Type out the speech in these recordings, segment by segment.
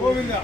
ಗೋವಿಂದ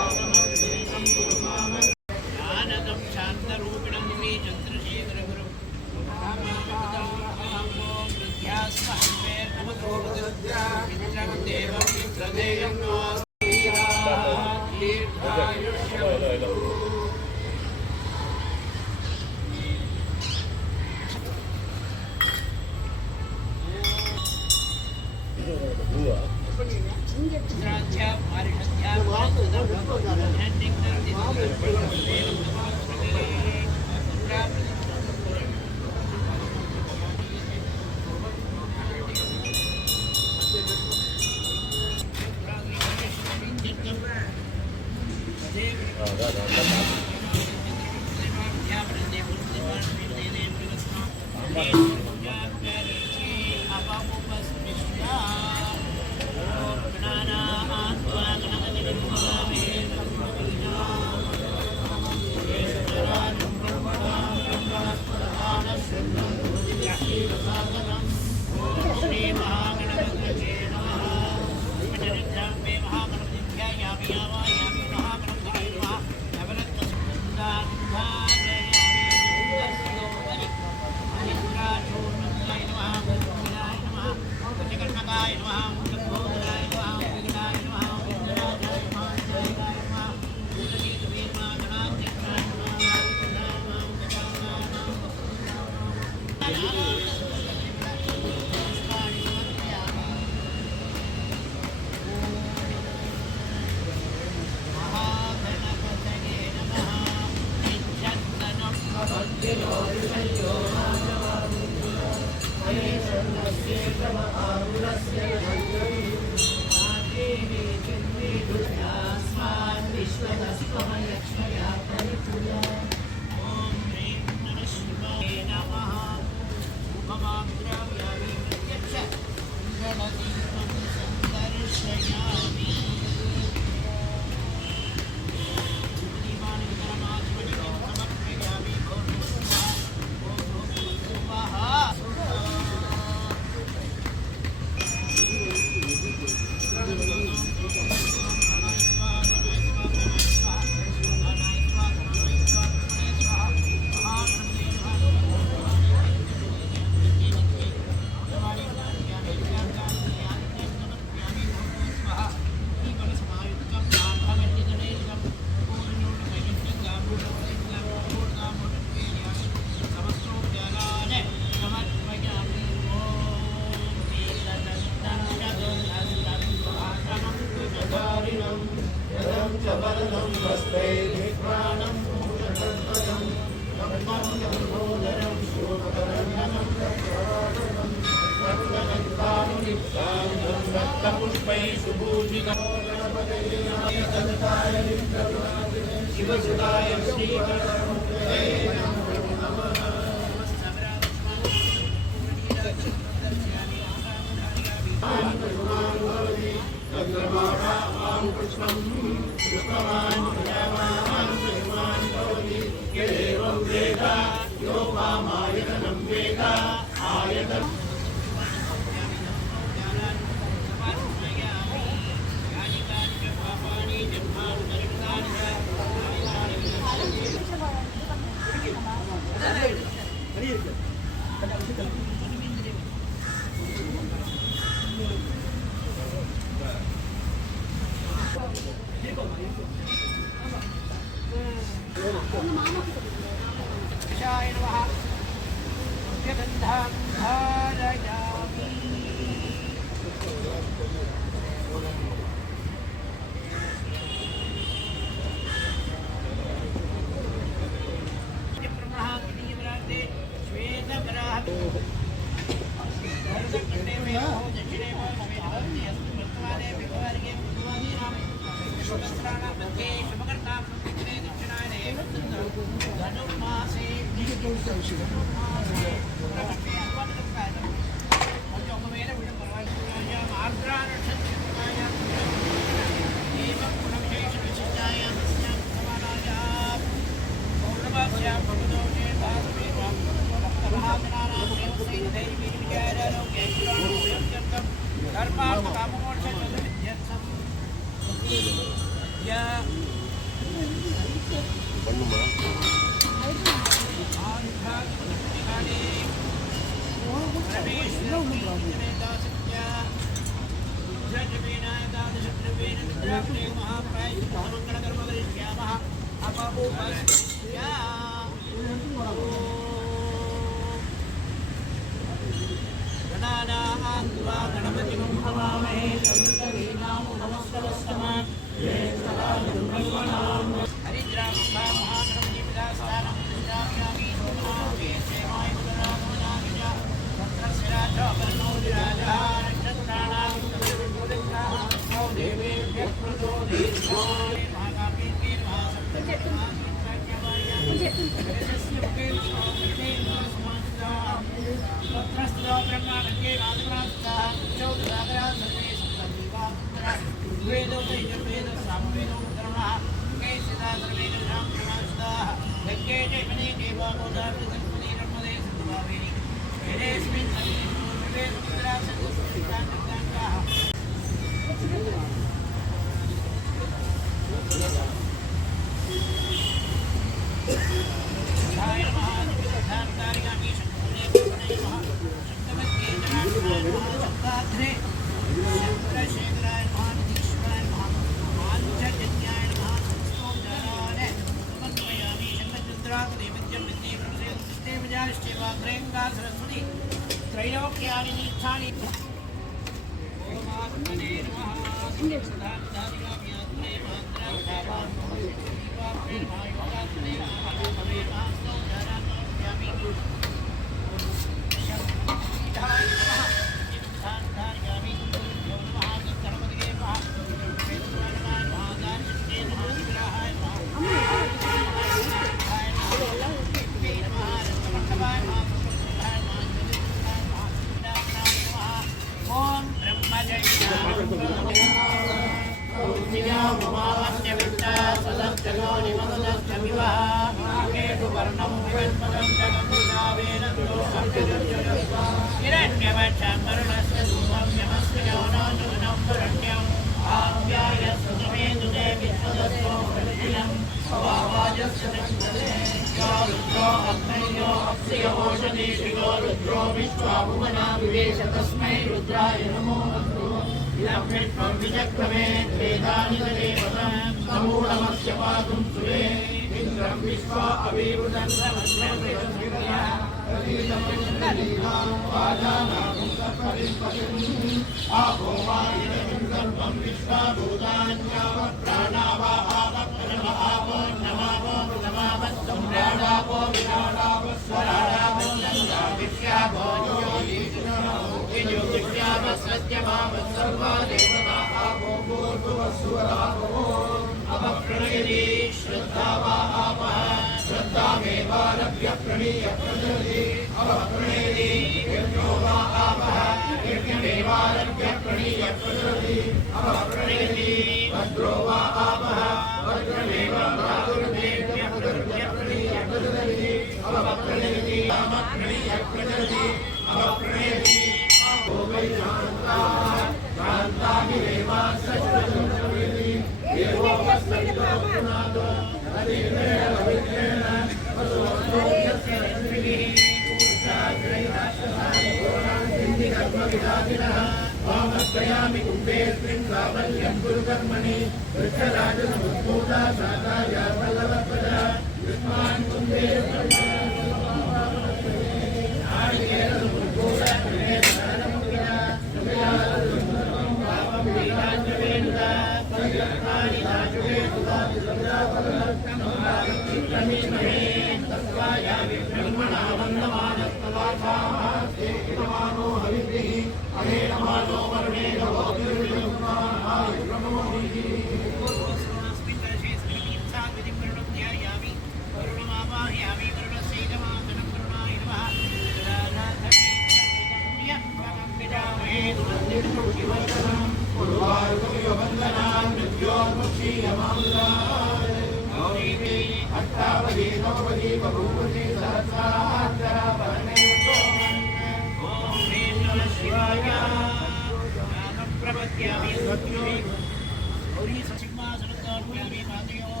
गौरी सचिम्मासनतोऽप्यामि पादयोः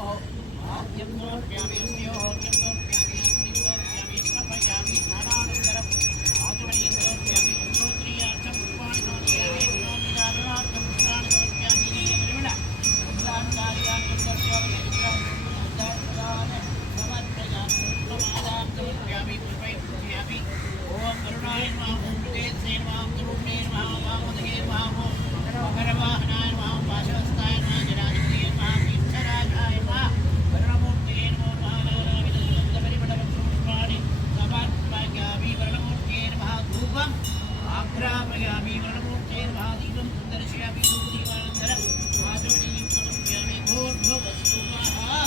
आद्यन्तोऽप्यामि अस्योः अद्यन्तोऽप्यामि अस्मिन्तोऽप्यामि स्थापयामि स्नानानन्तरम् आचमनीयन्तोऽप्यामि स्तोत्रीयार्थं पुष्पाणि समर्पयामि विनोदिदारणार्थं पुष्पाणि समर्पयामि नीलगिरिविण उद्दानकार्यार्थं दर्शयामि उद्दानकार्यान् समर्पयामि पुष्पमालां समर्पयामि पुष्पैः पूजयामि ॐ करुणाय नमः ॐ मृगेन्द्रे नमः करुणे नमः वामदेहे नमः मकरवाहनाय नमः पाशहस्ताय नमः जनाधिपतये नमः तीर्थराजाय नमः वर्णमूर्तये नमो नमः नानाविधसुगन्धपरिमलपुष्पाणि समर्पयामि वर्णमूर्तये नमः धूपम् आघ्रापयामि वर्णमूर्तये नमः दीपं दर्शयामि धूपदीपानन्तरम् आचमनीयं समर्पयामि भूर्भुवस्सु स्वाहा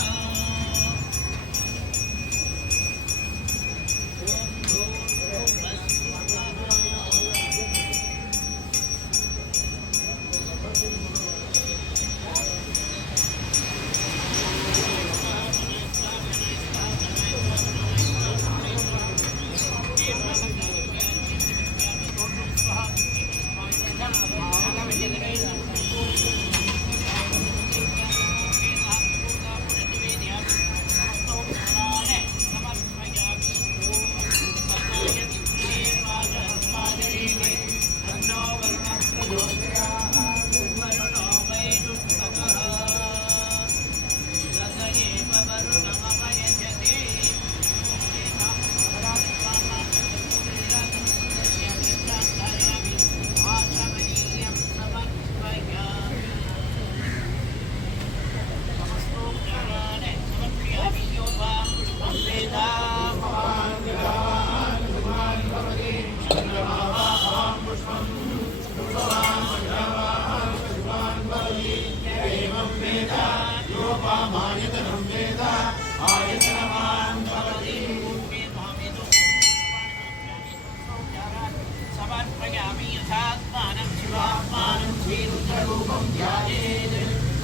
समर्पयामि यथात्मानं शिवात्मानं श्रीरुद्ररूपं ध्यायेत्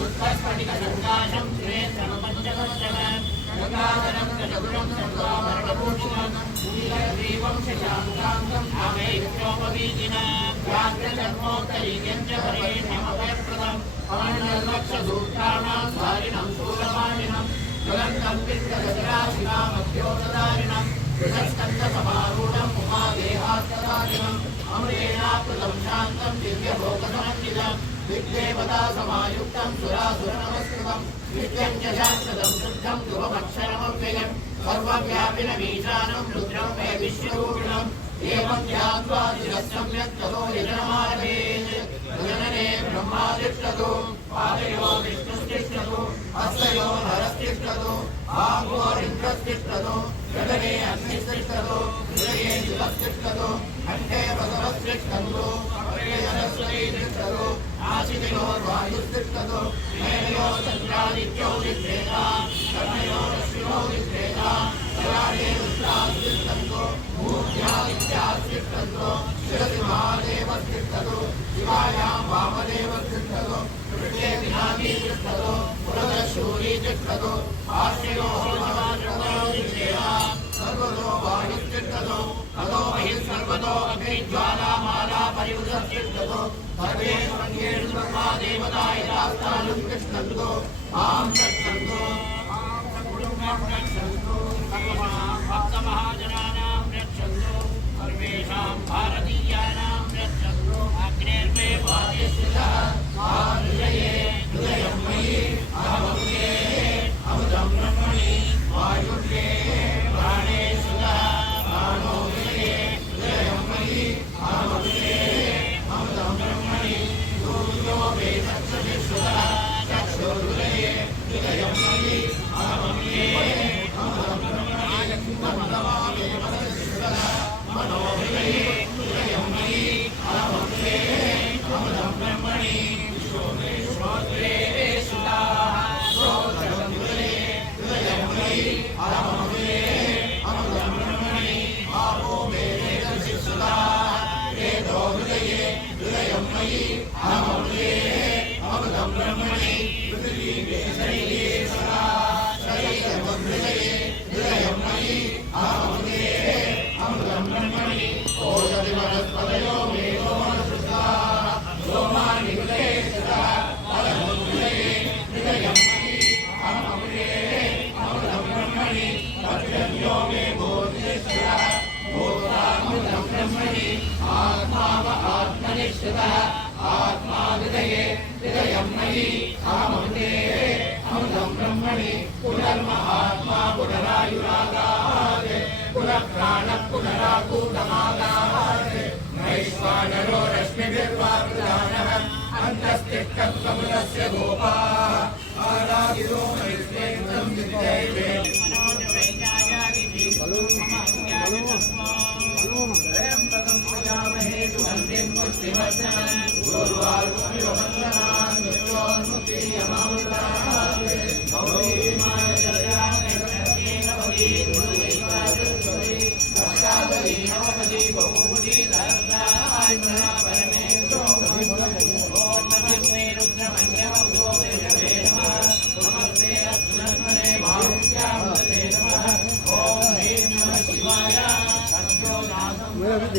उत्तस्फटिकसङ्काशं श्रेष्ठमपञ्चमस्तकं गङ्गाधरं गजगुरं सर्वाभरणभूषणं नीलग्रीवं शशाङ्कान्तं आमेक्षोपवीतिना व्याघ्रजन्मोत्तरीयं च वरेण्यमभयप्रदम् अमण्डलक्षसूत्राणां धारिणं शूलपाणिनं ज्वलन्तं पित्तगजराशिलामध्योदधारिणं वृषस्कन्धसमारूढम् उमादेहास्तदारिणम् अमरेणाकृतं शान्तं दिव्यभोगसमन्वितं दिग्देवता समायुक्तं सुरासुरनमस्कृतं नित्यं च शाश्वतं शुद्धं ध्रुवमक्षरमव्ययं सर्वव्यापिनमीशानं रुद्रं मे विश्वरूपिणम् एवं ध्यात्वा शिरः सम्यक् ततो यजनमारभेत् जनने ब्रह्मादिष्टतो पादयो विष्णुस्तिष्ठतो हस्तयो नरस्तिष्ठतो आङ्गोरिन्द्रस्तिष्ठतो गगने अग्निस्तिष्ठतो हृदये शिवस्तिष्ठतो कण्ठे भगवस्तिष्ठतो अपरे सरस्वती तिष्ठतो आशितयोर्वायुस्तिष्ठतो मेनयो चन्द्रादित्यो तिष्ठेता कर्णयो रश्मिनो तिष्ठेता कराळे रुद्रास्तिष्ठन्तो मूर्ध्यादित्यास्तिष्ठन्तो शिरसि महादेवस्तिष्ठतो शिवायां वामदेवस्तिष्ठतो हृदये विनागी तिष्ठतो पुरतः शूरी तिष्ठतो आश्रयोः सर्वतो वायुस्तिष्ठतो ततो बहिः सर्वतो अग्निज्वालामाला परिवृतस्तिष्ठतो सर्वे स्वर्गेषु ब्रह्मा देवता यथास्थानं तिष्ठन्तो मां रक्षन्तु मां सकुटुम्बं रक्षन्तु भक्तमहाजनानां रक्षन्तु सर्वेषां भारतीयानां रक्षन्तु अग्नेर्मे वायुस्थितः हृदये हृदयं मयि अहममुखे अमृतं ब्रह्मणि वायुर्ये प्राणे सुतः प्राणो हृदये हृदयं मयि अहममुखे अमृतं ब्रह्मणि सूर्यो मे चक्षुषुः चक्षुर्हृदये हृदयं मयि अहममुखे अमृतं ब्रह्मणि मनोहृदये हृदयं कमलस्य गोपाः आराधितो मयिष्ठेन्द्रं विद्यैवे त्र्यम्बकं प्रजामहे सुगन्धिं पुष्टिवर्धनं पूर्वारुकमिवन्दनान् मृत्योन्मुक्तियमामृताः गौरीमाय कष्टावली नवपदी बहुमुदी दर्दाय परमेश्वरो ओम नमस्ते रुद्रमन्यवतो देवे नमः नमस्ते रत्नमने मारुत्यामते नमः ओम ह्रीं नमः शिवाय सत्यो नादं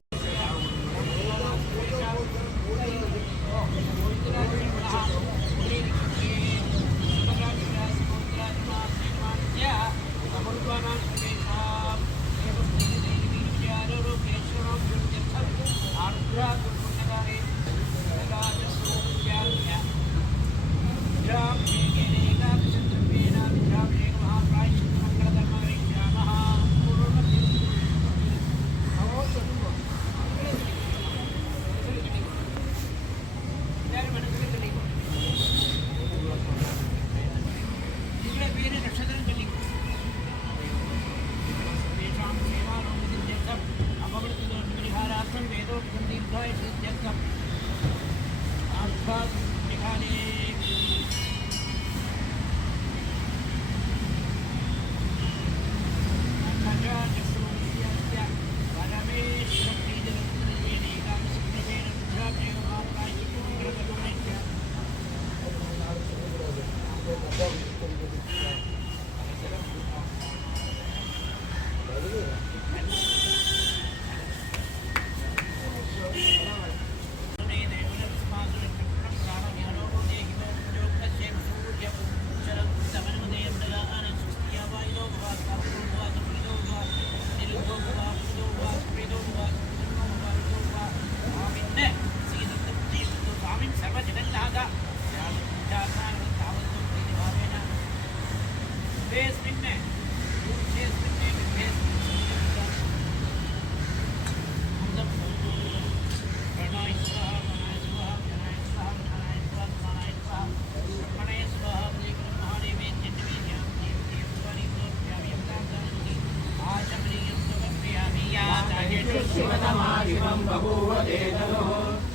शिवतमाशिवं बभूव तेजनो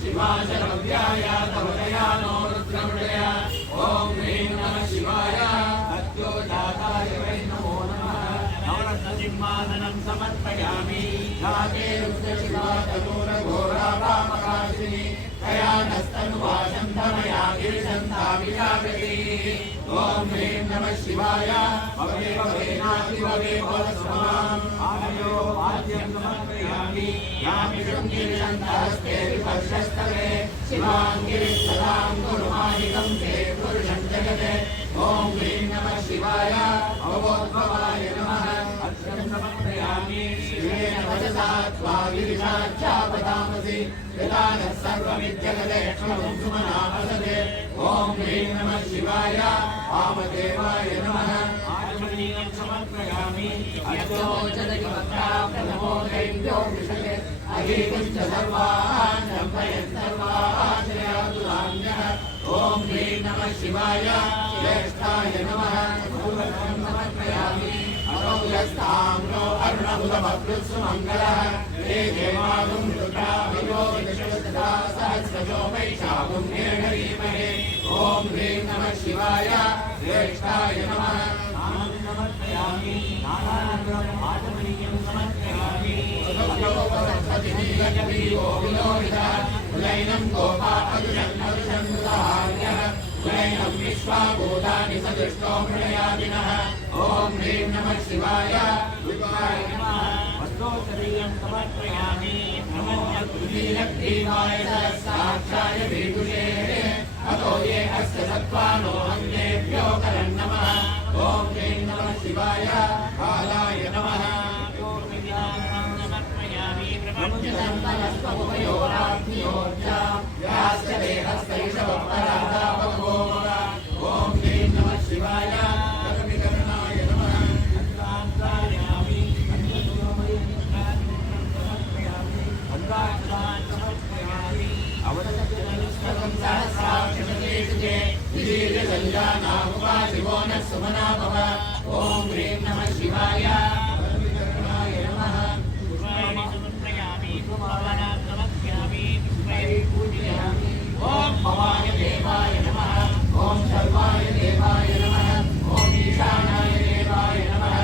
शिवाशरव्याय तवदयानो रुद्रमृडय ॐ ह्रीं नमः शिवाय सत्यो जाताय वै नमो नमः नवरत्नसिंहासनं समर्पयामि जाते रुद्रशिवा तनूरघोरापामकाशिनी तया नस्तनुवासन्तमया गिरिशन्ताभिषावती ॐ ह्रीं नमः शिवाय भवे भवेनाति भवे भवस्वमाम् आनयो वाद्यं समर्पयामि यामि शृङ्गिरिशन्तहस्ते विपर्शस्तवे शिवाङ्गिरिसदां गुरुमानिकं ते पुरुषं जगते ॐ ह्रीं नमः शिवाय अवोद्भवाय नमः अर्घ्यं समर्पयामि शिवेन वचसा त्वा गिरिशाच्चापदामसि यदानः सर्वमित्यगते क्षमं सुमना वसते ॐ ह्रीं नमः शिवाय वामदेवाय नमः आचमनीयं समर्पयामि अद्यो जलगिवक्ता प्रथमो दैव्यो विषये अहीकुञ्च सर्वान् जम्पयन् सर्वान् श्रेयातुलान्यः ॐ ह्रीं नमः शिवाय ज्येष्ठाय नमः पूर्वं समर्पयामि अतौ यस्ताम्रो अर्णबुधभद्रुत्सुमङ्गलः हे देवागुं रुद्राभियो विदशवसदा सहस्रजो वैशाखुम्येण धीमहि ॐ ह्रीं नमः शिवाय ज्येष्ठाय नमः आनन्दं समर्पयामि नानानन्दम् आचमनीयं समर्पयामि कुलैनं गोपा अदुषन्नदुषन्नुदाहार्यः कुलैनं विश्वाभूतानि सदृष्टो मृळयादिनः ॐ ह्रीं नमः शिवाय रुद्राय नमः वस्तोत्तरीयं समर्पयामि नमोऽग्निलक्ष्मीवाय साक्षाय भीतुषे अतो ये अस्य सत्त्वानो अन्येभ्यो करन् नमः ॐ ह्रीं नमः शिवाय कालाय नमः यास्य देहस्तैषवपराधापगो ॐ ह्रीं नमः शिवाय कर्मिकरणाय नमः समर्पयामि अवदतं सहस्राक्षते मध्ये विजीर्य कल्याणामुपाशिवो नः सुमना भव ॐ ह्रीं नमः शिवाय विकर्णाय नमः ॐ भवाय देवाय नमः ॐ सर्वाय देवाय नमः ॐ ईशानाय देवाय नमः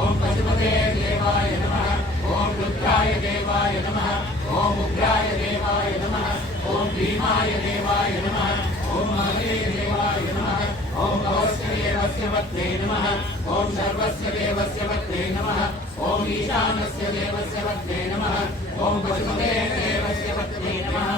ॐ पशुपते देवाय नमः ॐ रुद्राय देवाय नमः ॐ उग्राय देवाय नमः ॐ भीमाय देवाय नमः ॐ महते देवाय नमः ॐ भवस्य देवस्य वत्ते नमः ॐ सर्वस्य देवस्य वत्ते नमः ॐ ईशानस्य देवस्य वत्ते नमः ॐ पशुपते देवस्य वत्ते नमः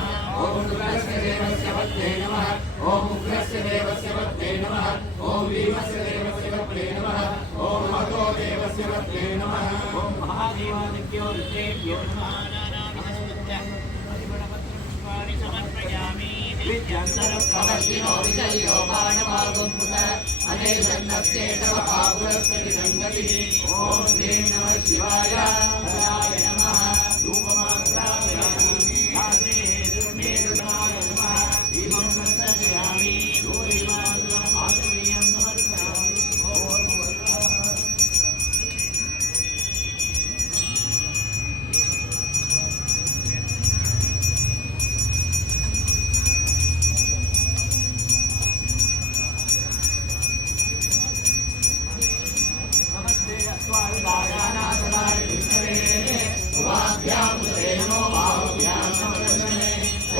ॐ रुद्रस्य देवस्य वत्ते नमः ॐ उग्रस्य देवस्य वत्ते नमः ॐ भीमस्य देवस्य वत्ते नमः ॐ महतो देवस्य वत्ते नमः ॐ महादेवादिभ्यो रुद्रेभ्यो नमः समर्पयामि विद्यान्तरप्रवर्तिनो विजयो बाणवागुम्मुत अनेशन्नस्येतव आपुरस्य विसङ्गतिः ॐ ह्रीं नमः शिवाय हराय नमः धूपमात्रापयामि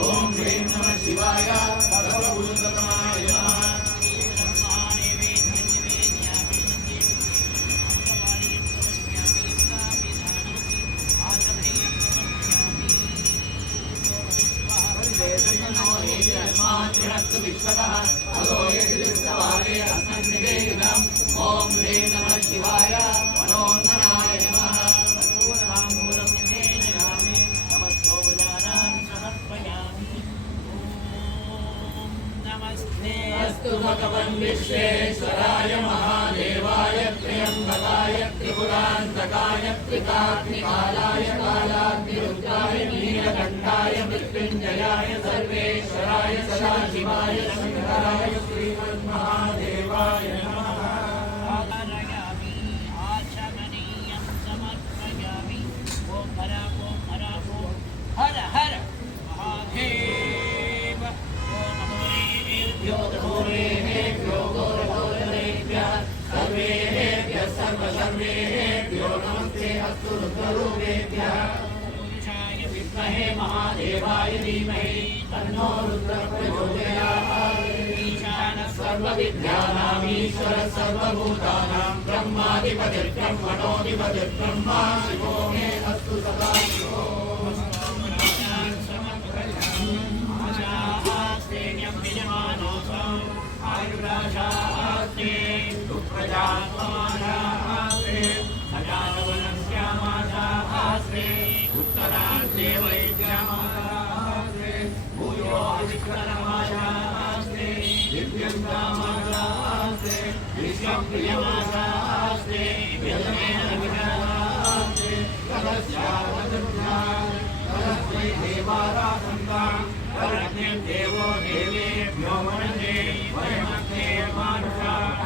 ॐ ह्रीं नमः शिवाय सर्वभूततमाय नमः विश्वतः अलो यज्ञस्तवारे अस्मन्निवेदनम् ॐ ह्रीं नमः शिवाय मनोन्मनाय नमः अस्तु भगवन् विश्वेश्वराय महादेवाय त्र्यम्बकाय त्रिपुरान्तकाय त्रिकाग्निकालाय कालाग्निरुद्राय नीलकण्ठाय मृत्युञ्जयाय सर्वेश्वराय सदाशिवाय शङ्कराय श्रीमन्महादेवाय नमः हर हर महादेव सर्वेभ्यो नमस्ते अस्तु रुद्ररूपेभ्यः विद्महे महादेवाय धीमहि तन्नो रुद्रः प्रचोदयात् ईशानः सर्वविद्यानामीश्वरः सर्वभूतानां ब्रह्माधिपतिर्ब्रह्मणोऽधिपतिर्ब्रह्मा शिवो मे अस्तु सदा शिवो आयुराशास्ते दुःप्रजात्माशास्ते सजातवनस्यामाशास्ते उत्तरार्धे वैद्यामाशास्ते भूयो अधिकरमाशास्ते दिव्यङ्गामाशास्ते विश्वप्रियमाशास्ते व्यजनेनविशास्ते तदस्यावदुर्गास्ते देवारासन्ता देवो देवेभ्यो वन्दे वयमग्ने मानुषाः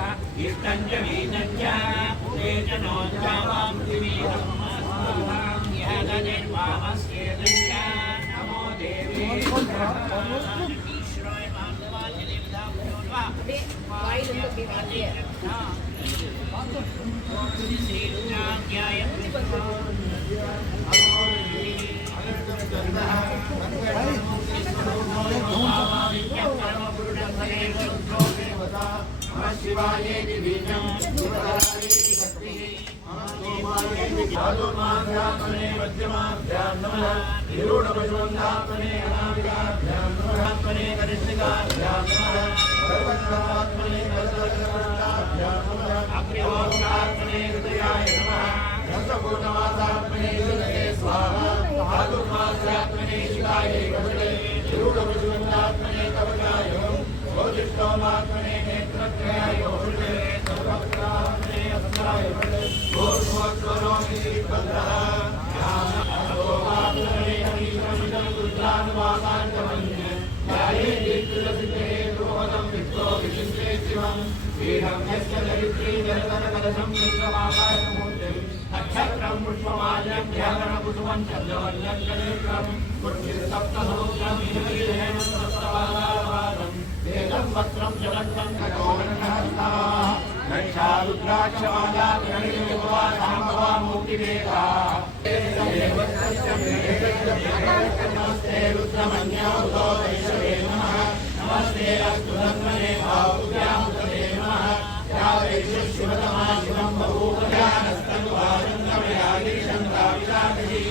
इष्टं च वीतं च उदे च नोज्जावां पृथिवीरमस्वाहां यः गजैर्वामस्येदं च नमो देवेभ्यः ईश्वराय माधवाय देवताभ्यो नमः शिवायेति बीजं शिवरायेति शक्तिः साधुमाभ्यात्मने वज्रमाभ्यां नमः निरूढपशुबन्धात्मने अनामिकाभ्यां नमः आत्मने कनिष्ठिकाभ्यां नमः सर्वत्रात्मने सर्वत्राभ्यां नमः अग्निहोत्रात्मने हृदयाय नमः रसपूर्णमासात्मने शिवते स्वाहा साधुमास्यात्मने शिवायै वज्रे निरूढपशुबन्धात्मने कवचाय ज्योतिष्ठोमात्मने नेत्रत्रयाय वज्रे सर्वत्रात्मने अस्त्राय वज्रे भूर्भुवस्वरोमिति बन्धः ज्ञानोपात्मने हरिशमिदं रुद्रानुवादान्तमन्ये न्याये दीर्घसिद्धे द्रोहदं श्रीरं यस्य दरिद्री जलधरकलशं नित्यमाकाशमूर्तिं नक्षत्रं पुष्पमाल्यं ध्यानकुसुमं चन्द्रवल्लं चलेत्रं पुष्टिसप्तसमुद्रं हिमगिरिहेम सप्तवादावादं वेदं वस्त्रं जलन्तं खगोळहस्ताः रक्षा रुद्राक्षमाला प्रणितोवासाम्भवामूर्तिवेदा नमस्ते रुद्रमन्योतो वैष्णवे नमः नमस्ते अस्तु धन्वने भावुभ्यामुदते नमः या वैश्वशिवतमा शिवं बभूवयानस्तनुवाचन्द्रमया गिरिशन्ताविशाखजीः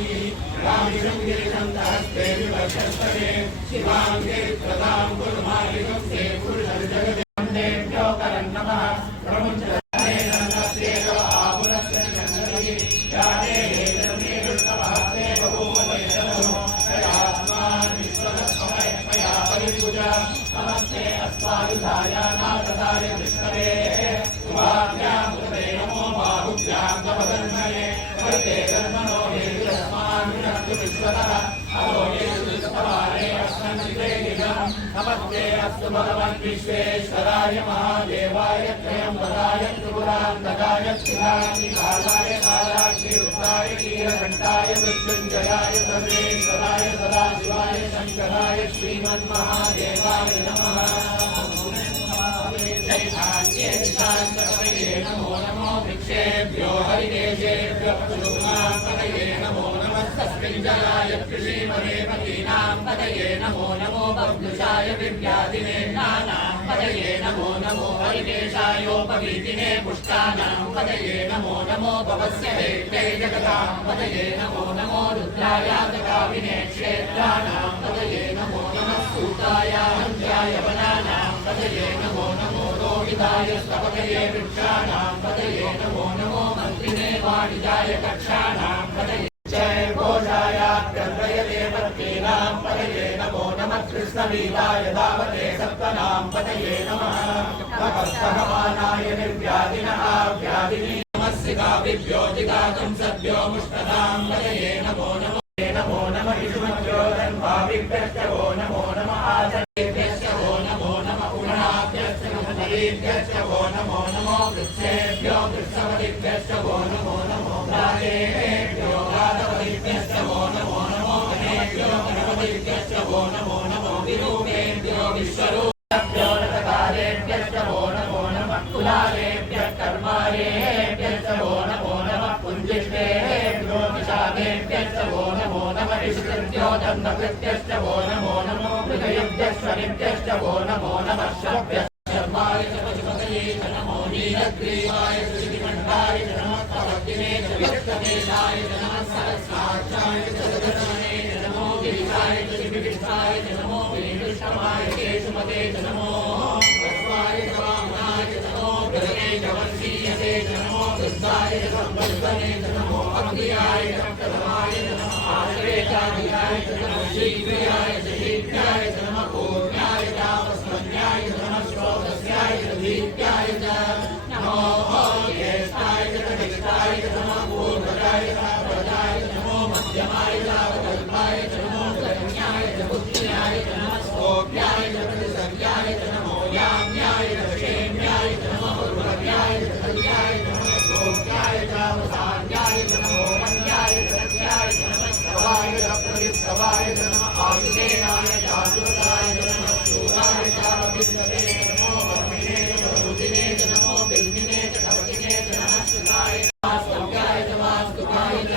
रामिषं गिरिशन्तहस्ते विवशस्तरे शिवाङ्गे प्रदां कुर्मालिकं ते पुरुषं जगदेभ्यो करं नमः प्रमुञ्चते नन्दस्येव आहुरस्य चन्द्रहि यादे हेतमेरुस्तवहस्ते बभूवैषधो तयास्मान् विश्वदत्तमया परिपूजा नमस्ते अस्मायुधाय नाथदाय विष्णवे उभाभ्यां कृते नमो बाहुभ्यां तपदन्मये परिते कर्मणो हेतुरस्मान् विनक्तु विश्वतः अतो हेतुस्तवारे अस्मन्निते गिरम् नमस्ते अस्तु भगवन् विश्वेश्वराय महादेवाय त्र्यम्बकाय त्रिपुरान्तकाय शिवाय कालाग्नि रुद्राय नीलकण्ठाय मृत्युञ्जयाय सर्वेश्वराय सदाशिवाय शङ्कराय श्रीमन्महादेवाय नमः नमो नमो भिक्षेभ्यो हरिकेशेभ्यो पशूनां पतये नमो नमः तस्मिञ्जयाय कृषिमहे पतीनां पतये नमो नमो बभ्रुषाय विव्याधिने नानां पतये नमो नमो हरिकेशायोपवीतिने पुष्टानां पतये नमो नमो भवस्य हेत्यै जगतां पतये नमो नमो रुद्रायातकाविने क्षेत्राणां पतये नमो नमः सूताय हन्त्याय वनानां पतये नमो नमो रोहिताय स्तपतये वृक्षाणां पतये नमो नमो मन्त्रिणे वाणिजाय कक्षाणां पतये जय घोषाय गन्धयते पत्नीनां पतये नमो नमः कृष्णवीताय धावते सप्तनां पतये नमः तपःसहमानाय निर्व्याधिनः व्याधिनी नमस्सिकाभिभ्यो जिगातं सद्यो मुष्टदां पतये नमो नमो नमो नमः इषुमभ्यो धन्वाभिभ्यश्च वो नमो नमः आचरेभ्यश्च वो नमो नमः उणाभ्यश्च नमोभ्यश्च वो नमो नमो वृक्षेभ्यो वृक्षवदिभ्यश्च वो नमो नमो गादेभ्यो गादवदिभ्यश्च वो नमो नमो गणेभ्यो गणपतिभ्यश्च वो नमो नमो विरूपेभ्यो विश्वरूपेभ्यो रथकारेभ्यश्च वो नमो नमः कुलालेभ्यः कर्मारेभ्यश्च वो नमो नमः पुञ्जिष्टेभ्यो विशाखेभ्यश्च वो नमो नमः विष्णुभ्यो दन्तकृत्यश्च वो नमो नमो मृगयुभ्यश्वरिभ्यश्च वो नमो नमः शर्भ्यश्च शर्माय च पशुपतये च नमो नीलग्रीवाय च श्रीकण्ठाय च नमः कवकिने च विष्णवेशाय च नमः सहस्राक्षाय च सदर्शने च नमो गिरिशाय च विविष्टाय च नमो विनिष्टमाय केशुमते च नमो वत्साय च वामनाय च नमो गृहे च वंशीयते च नमो वृद्धाय च संवर्धने च नमो अग्नियाय च प्रथमाय च नमः आश्रेताय च नमः शीघ्राय च शीघ्राय च नमः पूर्ण्याय च वस्मन्याय च नमः श्रोतस्याय च दीप्याय च नमो ज्येष्ठाय च कनिष्ठाय च नमः पूर्वजाय च प्रजाय च नमो मध्यमाय च वकल्पाय च नमो कन्याय च पुत्र्याय च नमः सोऽप्याय च प्रतिसर्याय च नमो याम्याय च क्षेम्याय च नमः उर्वऱ्याय च कल्याय च नमः सोऽप्याय च वसान्याय च नमो मन्याय च रक्ष्याय च नमः स्तवाय च प्रतिस्तवाय च नमः आयुधेनाय च आयुधाय च नमः शूराय च विद्यते च नमो वर्मिणे च रुदिने च नमो बिल्मिने च कवचिने च नमः सुताय वास्तव्याय च वास्तुकाय च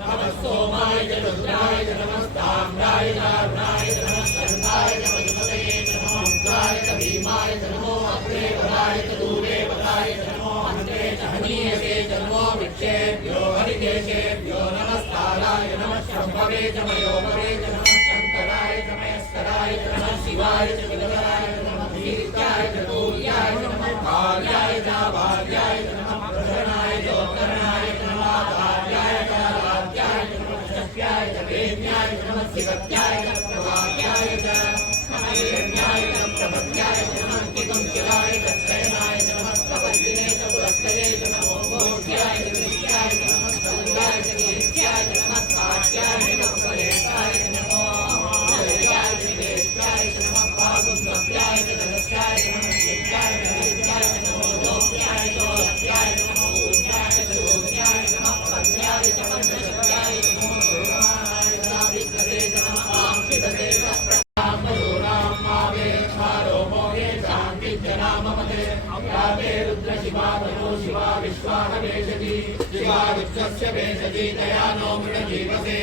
नमः सोमाय च रुद्राय च नमः ताम्राय च अरुणाय च नमः स्कन्धाय च पशुपतये च नमो रुद्राय च भीमाय च नमो अग्रे वदाय च दूरे वदाय च नमो अन्ते च हनीयसे च नमो वृक्षेभ्यो हरिकेशेभ्यो नमस्काराय नमः शम्भवे च मयोभवे च नमः शङ्कराय च मयस्कराय च नमः शिवाय च विदराय च नमः कीर्त्याय च तूर्याय च नमः भार्याय च भार्याय च नमः प्रसन्नाय च उत्तरणाय च नमः भार्याय च राज्याय च नमः शक्याय च वेद्याय च नमः शिवत्याय च प्रभात्याय च नमः हिरण्याय च प्रभत्याय च नमः किकुञ्चिलाय च शयनाय च नमः कपल्लिने च पुरस्तये च नमो मोक्ष्याय च कृष्याय च नमः स्कन्दाय च कीर्त्याय च नमः काट्याय च नमः परेशाय च नमो जयाय च वेद्याय च नमः पागुंसव्याय च ददस्याय च नमः शिव्याय च वेद्याय च नमो या ते रुद्र शिवा तनो शिवा विश्वाहवेशति शिवा वृक्षस्य वेशति तया नो मृणजीवसे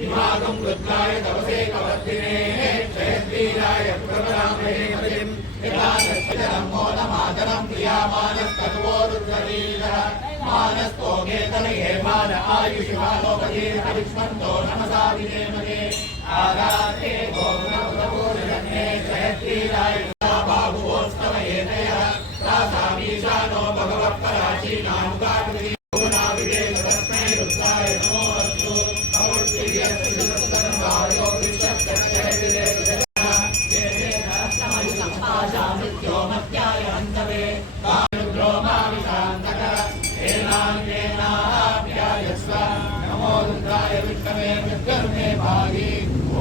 विभागं रुद्राय तपसे कवर्धिने जयद्वीराय प्रवरामहे पतिम् यदा दक्षिणं मोदमातरं प्रियामानस्तत्वो रुद्रवीरः मानस्तो केतनये मान आयुषिमानोपदीर्घविष्मन्तो नमसा विनेमने आराधे भोगनवदपूर्णन्ये जयद्वीराय बाहुवोस्तमयेनयः तासामीशानो भगवत्पराचीनामुगाकृति गुणाविवेकतस्मै रुद्राय नमो अस्तु अमुष्टिर्यस्तु जगत्तन्वायो वृक्षस्तस्य मत्यायन्तवे रुद्रो माविशान्तकः एनान्येनाप्यायस्व नमो रुद्राय विष्णवे मृत्युर्मे भागी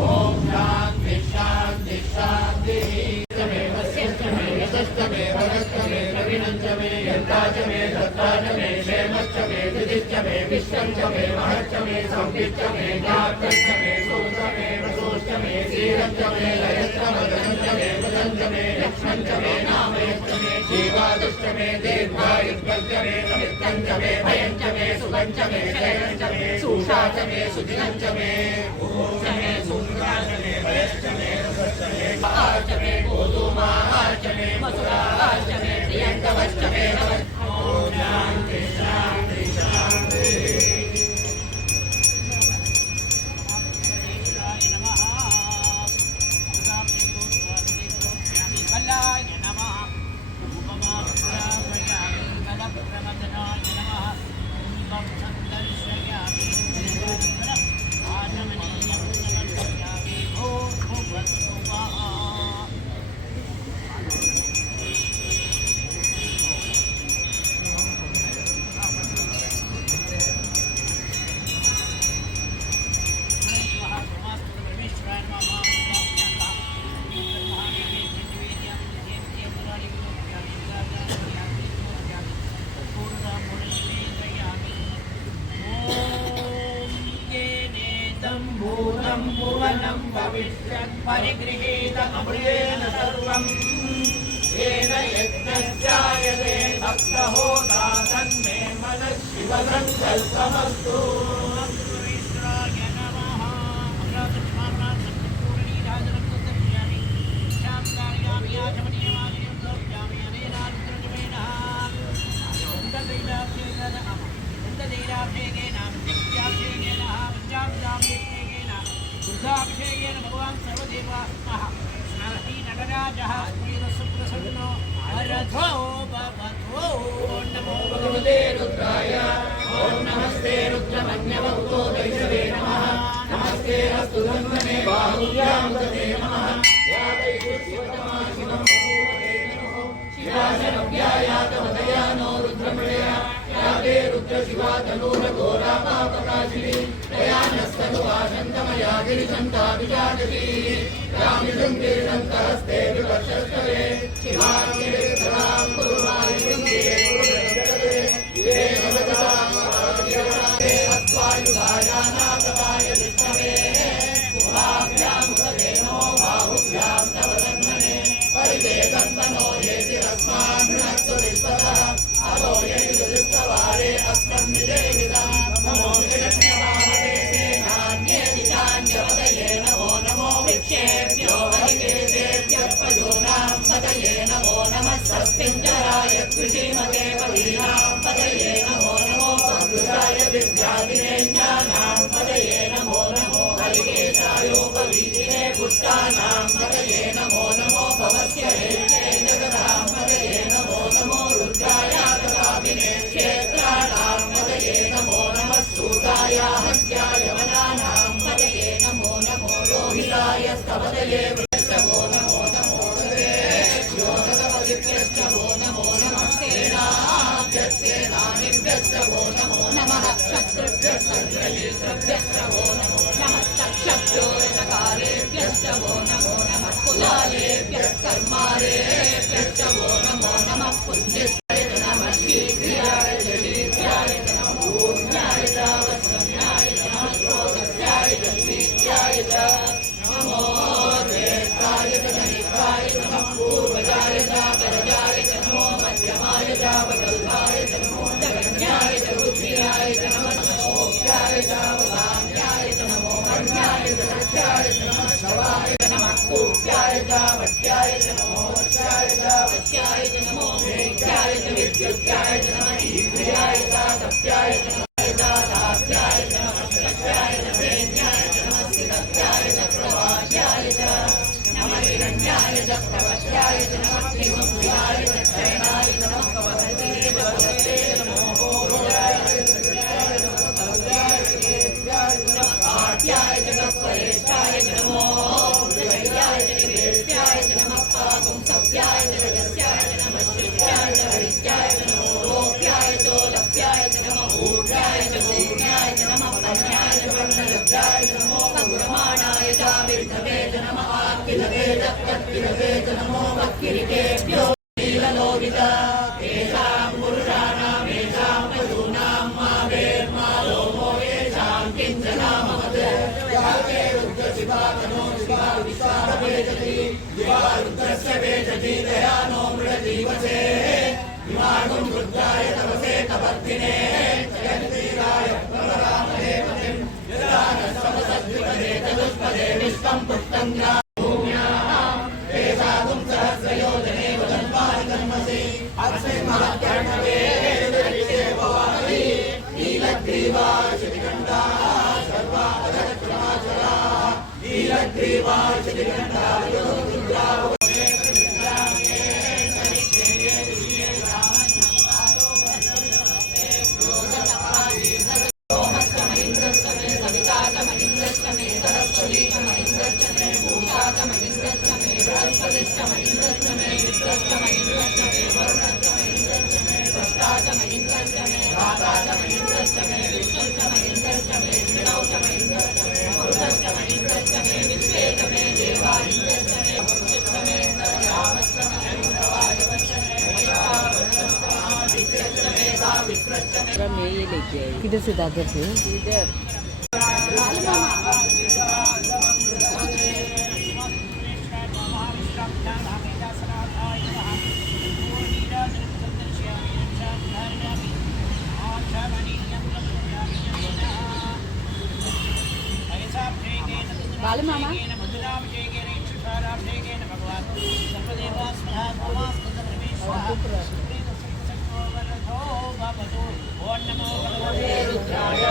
ॐ शान्ति शान्ति शान्तिः यतश्च मे भगश्च मे द्रविणं च मे यन्ता च मे दत्ता च मे क्षेमश्च मे विदिश्च मे विश्वं च मे महश्च मे संविच्च मे ज्ञातश्च मे सोच मे वसोश्च मे क्षीरं च मे लयश्च मदनं च मे पदं च मे लक्ष्मं च मे नामयश्च मे जीवादुश्च मे दीर्घायुष्मं च मे कमित्तं च मे भयं च मे सुखं च मे शयनं च मे सूषा च मे सुदिनं च मे ॐ च मे सुन्दरा च मे भयश्च मे रसश्च मे च मे गोधूमा च मे मधुरा च मे प्रियङ्कवश्च मे नमः ॐ शान्ति शान्ति शान्तिः भूतं भुवनं भविष्यत् परिगृहीतमृतेन सर्वं येन यज्ञस्यायते भक्तहोता तन्मे मनः शिवसङ्कल्पमस्तु बुद्धाभिषेकेन भगवान् सर्वदेवात्मः स्मरति नटराजः श्रीरसुप्रसन्नो हरथो भवतो नमो भगवते रुद्राय ॐ नमस्ते रुद्रमन्यवतो दैशवे नमः नमस्ते अस्तु धन्वने बाहुभ्यां दते नमः या दैशुष्यतमा शिवं बभूवते नमो शिवाशरव्यायातवदया नो रुद्रमृळया या ते रुद्रशिवा तनूरघोरा पापकाशिनी दयानस्तनुवाशन्तमया गिरिशन्ता विजागती रामिशङ्कीर्णन्तहस्ते विवर्षस्तवे शिवाङ्गे सदां कुरुमायुङ्गे कुरुदे भगवतां अस्वायुधायानाथाय विष्णवे उभाभ्यामुखदेनो बाहुभ्यां तव तन्मने परिते तन्मनो येतिरस्मान् नृणस्तु विश्वतः अलो यैर्युस्तवारे अस्मन्निदेविदं नमो जगन्निवाहवे सेनान्येति चान्यपदये नमो नमो वृक्षेभ्यो हरिकेशेभ्यः पदये नमो नमः स्वस्मिञ्जराय कृषिमते पदीनां पदये नमो नमो पङ्कुशाय विद्यादिनेन्द्राणां पदये नमो नमो हरिकेशायोपवीतिने पुष्टानां पदये नमो नमो भवस्य हेते जगदां पदये नमो नमो रुद्राय तदाभिने क्षेत्राणां पदये नमो नमः सूताय हत्याय वनानां पदये नमो नमो रोहिताय स्तवदये वृक्षवो नमो नमो तदे योगदवदिभ्यश्च वो नमो नमः सेनाभ्यश्च वो नमो नमः शत्रुभ्यश्च वो नमो नमः चक्षभ्योरचकारेभ्यश्च वो नमो नमः कुलालेभ्यः कर्मारेभ्यश्च वो नमो नमः पुण्यश्चाय नमः शीघ्राय च नमः पूर्ण्याय च वस्त्रण्याय च क्रोधस्याय च शीघ्राय च नमो ज्येष्ठाय च धनिकाय च नमः पूर्वजाय च परजाय च नमो वट्याय च नमो वट्याय च वट्याय च नमो वेद्याय च विद्युत्याय च नमः ईन्द्रियाय च तप्याय च नमः दात्याय च नमः सत्याय च वेद्याय च नमः सिद्धाय च प्रवाद्याय च नमः हिरण्याय च प्रवत्याय च नमः विमुक्त्याय च क्षयणाय च नमः कवचते भगवते नमो भोजाय च सत्याय च नमः सत्याय च वेद्याय च नमः पाठ्याय च परेशाय च नमो हृदयाय च वेद्याय च नमः पापं सत्याय च रजस्याय च नमः शिष्याय च हरित्याय च नमो लोक्याय च लभ्याय च नमः ऊर्जाय च भूम्याय च नमः पन्याय च वर्णलब्धाय च नमो गौरमाणाय च विष्णवे च नमः आत्मिलवे च प्रत्युलवे च नमो भक्तिरिकेभ्यो लीललोकिता येषां पुरुषाणां येषां पशूनां मा वेर्मा लोमो येषां किञ्चनामवत् याते रुद्रशिवा तनो शिवा विश्वारवेजति शिवा रुद्रस्य वेजति दयानो मृडजीवसे विमागुं रुद्राय तपसे तपद्दिने जयन्तीराय प्रवरामहे पतिं यदा न समसद्विपदे चतुष्पदे विश्वं पुष्टं भूम्याः ते साधुं सहस्रयोजने वदन्वानि कर्मसि अक्षय महत्कर्णवे दरिते भवानि नीलग्रीवा शितिकण्ठा सर्वा अधक्रमाचरा नीलग्रीवा शितिकण्ठा योगरुद्रा किधर से दादर से इधर बाल मामा ओम नमो भगवते रुद्राय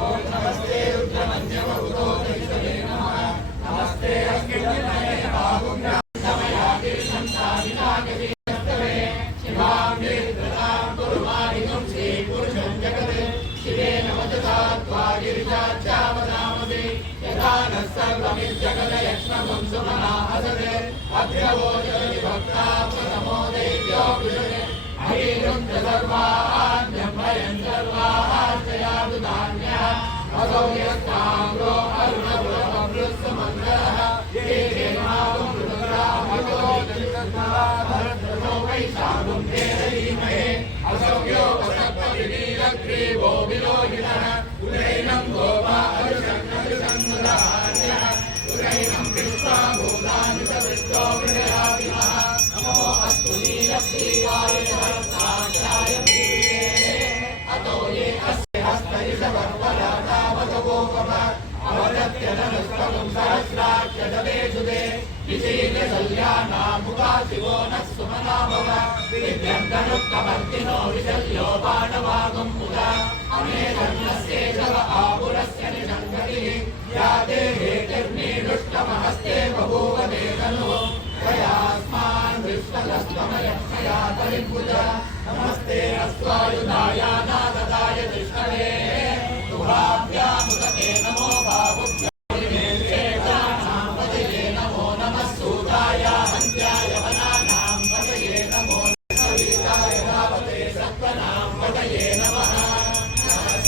ओम नमस्ते रुद्रमन्यमरुतो दैवते नमः नमस्ते अस्मिन्नमये बाहुम्यामयाति संसारिणागति नस्तवे शिवाम्ये प्रदां कुर्वाणिगुं श्रीपुरुषं जगत् शिवेन वदसा त्वागिरिजाच्चावदामसि यथा नः सर्वमिज्जगदयक्ष्मगुं सुमनाहसत् अभ्यवोचति भक्ता प्रथमो देव्यो विषये अहिरुद्र सर्वान्यं भयं सर्वार्चयातु धान्यः असौ यस्ताम्रो अरुणपुरमृत्सुमङ्गलः ये क्षेमागुं रुद्राभितो भरद्रतो वैशाखुं धेरयीमहे असौ योगसप्तविनीलग्रीवो विलोहितः उदैनं गोपा अरुषन्नरुषन्नुदान्यः उदैनं विश्वा भूतानि सदृष्टो मृडयातिमः नमो अस्तु नीलग्रीवाय सहस्राक्षाय प्रिये अतो ये अस्य हस्तरिषभर्वरातावतवोपम अवदत्य ननुस्तवं सहस्राक्षदवेषुदे विशील्य सल्यानामुखा शिवो नः सुमनाभव विभ्यन्तनुत्तमर्तिनो विशल्यो बाणवागुं मुदा अनेकर्णस्येषव आपुरस्य निषङ्गतिः या देहेतिर्नीडुष्टमहस्ते बभूव देदनुः तयास्मान् विश्वलस्त्वमयक्षया परिभुज नमस्ते अस्त्वायुधाय नागदाय विष्णवे तुभाभ्यामुदते नमो बाहुभ्यां पतये नमो नमः सूताय हन्त्याय वनानां पतये नमो सविताय धावते सत्त्वनां पतये नमः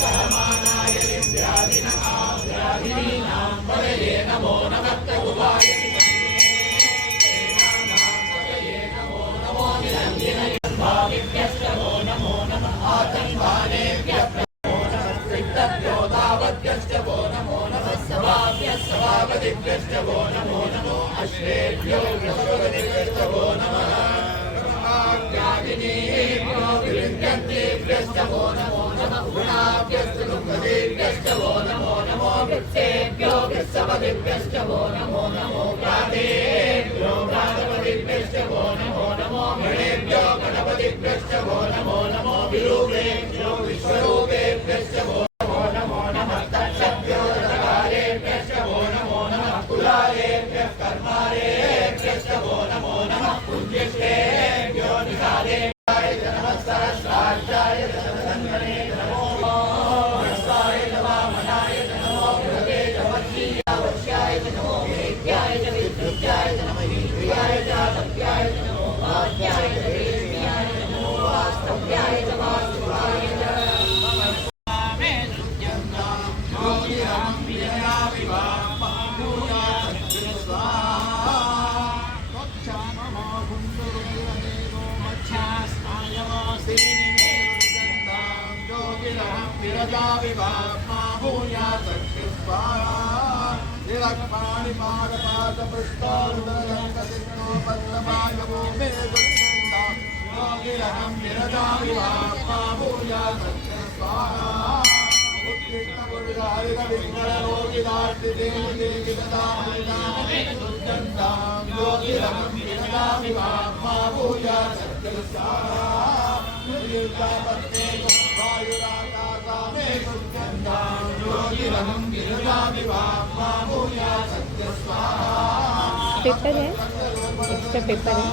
सहमानाय विद्यादिनां पतये नमो नमः प्रभुवाय भाविभ्यश्च नमो नमः आतङ्कालेभ्यः नमो नमः पेपर है, एक्स्ट्रा पेपर है,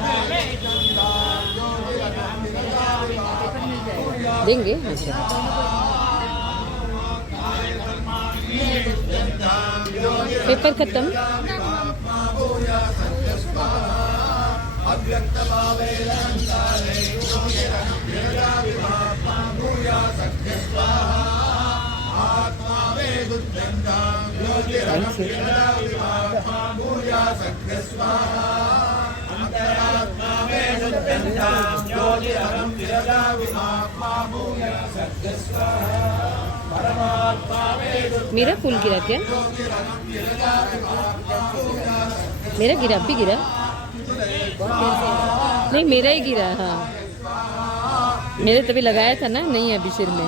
देंगे। अच्छा, पेपर खत्म। मेरा फूल गिरा क्या? मेरा गिरा, भी गिरा? नहीं, मेरा ही गिरा। हाँ, मेरे तभी लगाया था ना, नहीं है अभी सिर में।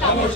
Namo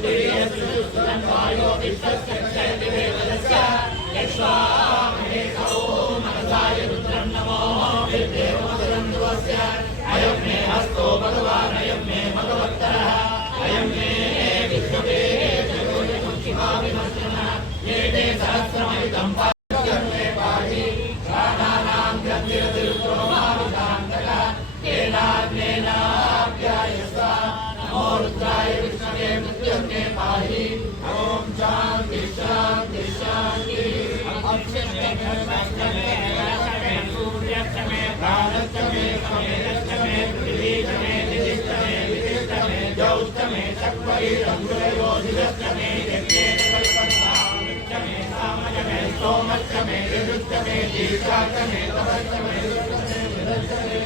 सोमश्च मे यजुश्च मे दीक्षाश्च मे तपश्च मे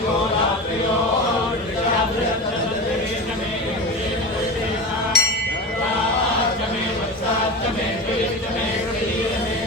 गोरात्र्यो मे वत्साश्च मे श्रीश्च मे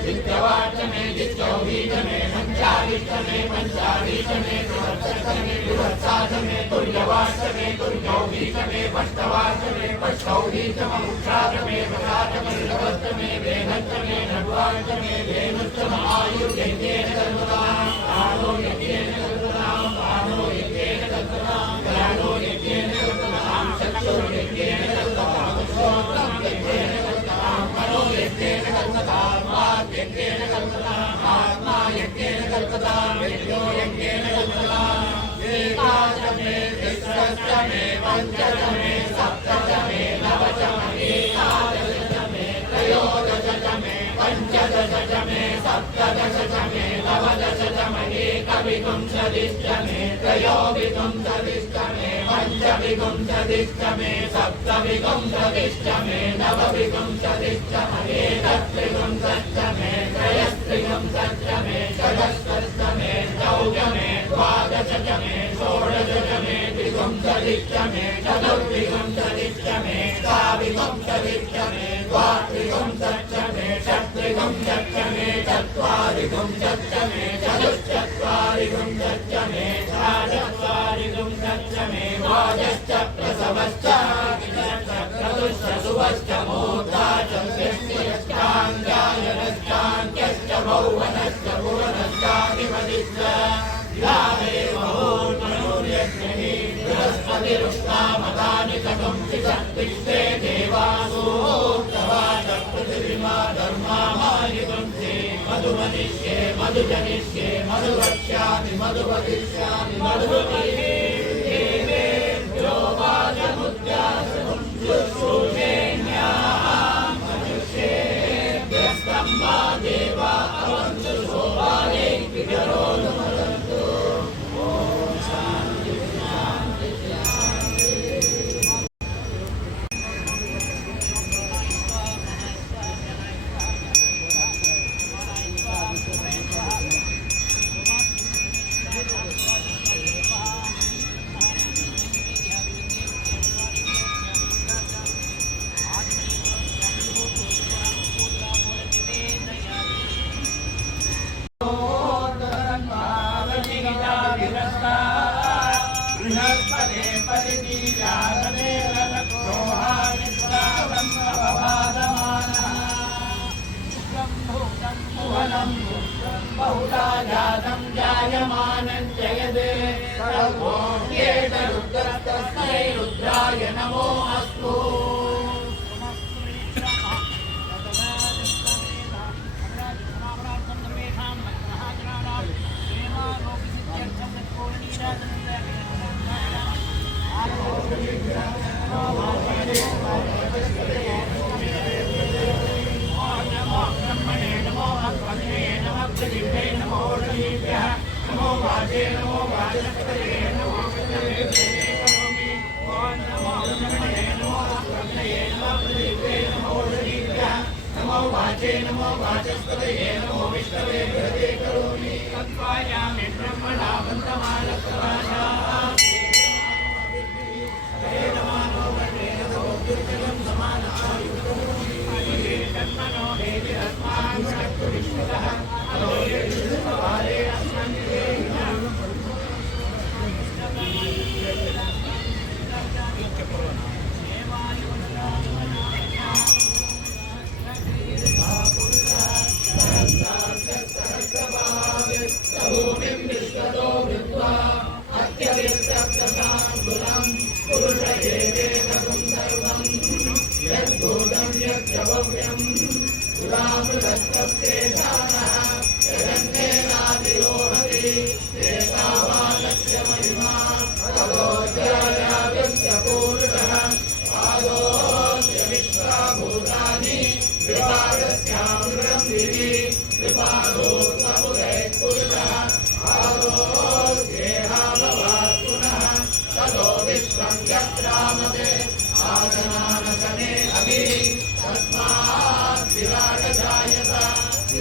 दित्यवाच्च मे दित्यौहीच मे पञ्चालीश्च मे पञ्चालीश्च मे विवत्सश्च मे विवत्साश्च मे तुर्यवाच्च मे तुर्यौहीच मे पष्टवाच्च मे पष्टौहीच ममुक्षाश्च मे वशाश्च मे लवश्च मे वेधश्च मे नड्वाश्च मे धेनुश्च आयुर्यज्ञेन कल्पताम् प्राणो यज्ञेन कल्पताम् प्राणो यज्ञेन कल्पताम् प्राणो यज्ञेन कल्पताम् चक्षुर्यज्ञेन कल्पताम् श्रोत्रं यज्ञेन कल्पताम् मनो यज्ञेन कल्पताम् वाक् यज्ञेन कल्पताम् आत्मा यज्ञेन कल्पताम् यज्ञो यज्ञेन कल्पताम् एकादश मे तिस्रश्च मे पञ्चदश मे सप्तदश मे नवदश मे एकादश मे त्रयोदश मे पञ्चदश मे सप्तदश मे नवदश मे एकविंशतिश्च मे त्रयोविंशतिश्च मे पञ्चविंशतिश्च मे सप्तविंशतिश्च मे नवविंशतिश्च मे एकत्रिंशच्च मे त्रयस्त्रिंशच्च मे चतुष्षष्ठ मे चौद मे द्वादश मे षोडश मे त्रिंशतिश्च मे चतुर्विंशतिश्च मे द्वाविंशतिश्च मे द्वात्रिंशच्च मे षट्त्रिंशच्च मे चत्वारिंशच्च मे चतुश्चत्वारिंशच्च मे षट्चत्वारिंशच्च मे वाजश्च प्रसवश्च चतुश्चतुश्च मूर्धा च षष्ट्यश्चाङ्गायनश्चान्त्यश्च भौवनश्च भुवनश्चाधिपतिश्च यादेव महोर्मनुर्यज्ञैः बृहस्पतिरुक्तामदानि चतुंसि देवासु तवाच पृथिवीमा धर्मामायुगन्ते मधुमनिष्ये मधुजनिष्ये मधुवक्ष्यामि मधुवदिष्यामि मधुमतिः देवेभ्यो वाचमुद्यासं शुश्रूषेण्याः मनुष्येभ्यस्तं वा देवा अवन्तु शोभायै विकरोनुमदन्तु ॐ शान्ति शान्ति शान्ति बहुलाजातं जायमानं जयते सर्वोऽप्येतरुद्रस्तस्मै रुद्राय नमो अस्तु नमो वाजे नमो वाचस्पते नमो करोमि नमो ब्रह्मणे नमो ब्रह्मणे नमो पृथिवे नमो ऋषिभ्यः नमो वाचे नमो वाचस्पते नमो विष्णवे हृदे करोमि तत्त्वायामि ब्रह्मणा वन्दमानस्तवाशाः वेदमानो वर्णेन दुर्जनं समानायुक्तोऽस्मि तन्मनो हेति अस्मान् शक्तु विश्वतः अलो यजुर्वारे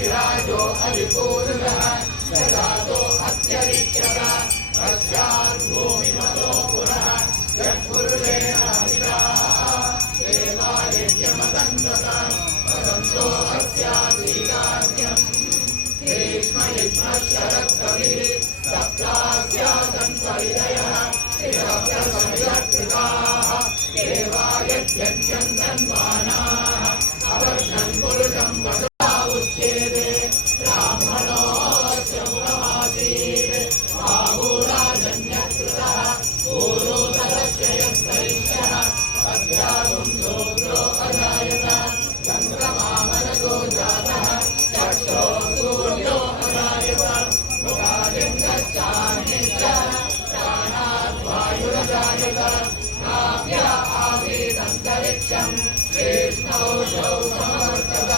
अधिराजो अधिपूर्वः सजातो अत्यरिच्यता पश्चात् भूमिमतो पुनः यत्पूर्वेण देवायज्ञमदन्तता वदन्तो अस्यासीदाज्ञम् ग्रीष्मयुग्मशरत्कविः सप्तास्यासन्परिदयः कृताः देवायज्ञम् धन्वानाः अवर्णम् पुरुषम् वसुधा उच्येते ब्राह्मणोऽस्य मुखमासीत् बाहुराजन्यकृतः पूर्वोदरस्य यद्वैश्यः अभ्यागुं शूद्रो अजायत चन्द्रमा मनसो जातः चक्षो सूर्यो अजायत मुखादिन्द्रश्चान्यश्च प्राणात् वायुरजायत नाभ्य आसीदन्तरिक्षम् कृष्णौषौ समवर्तत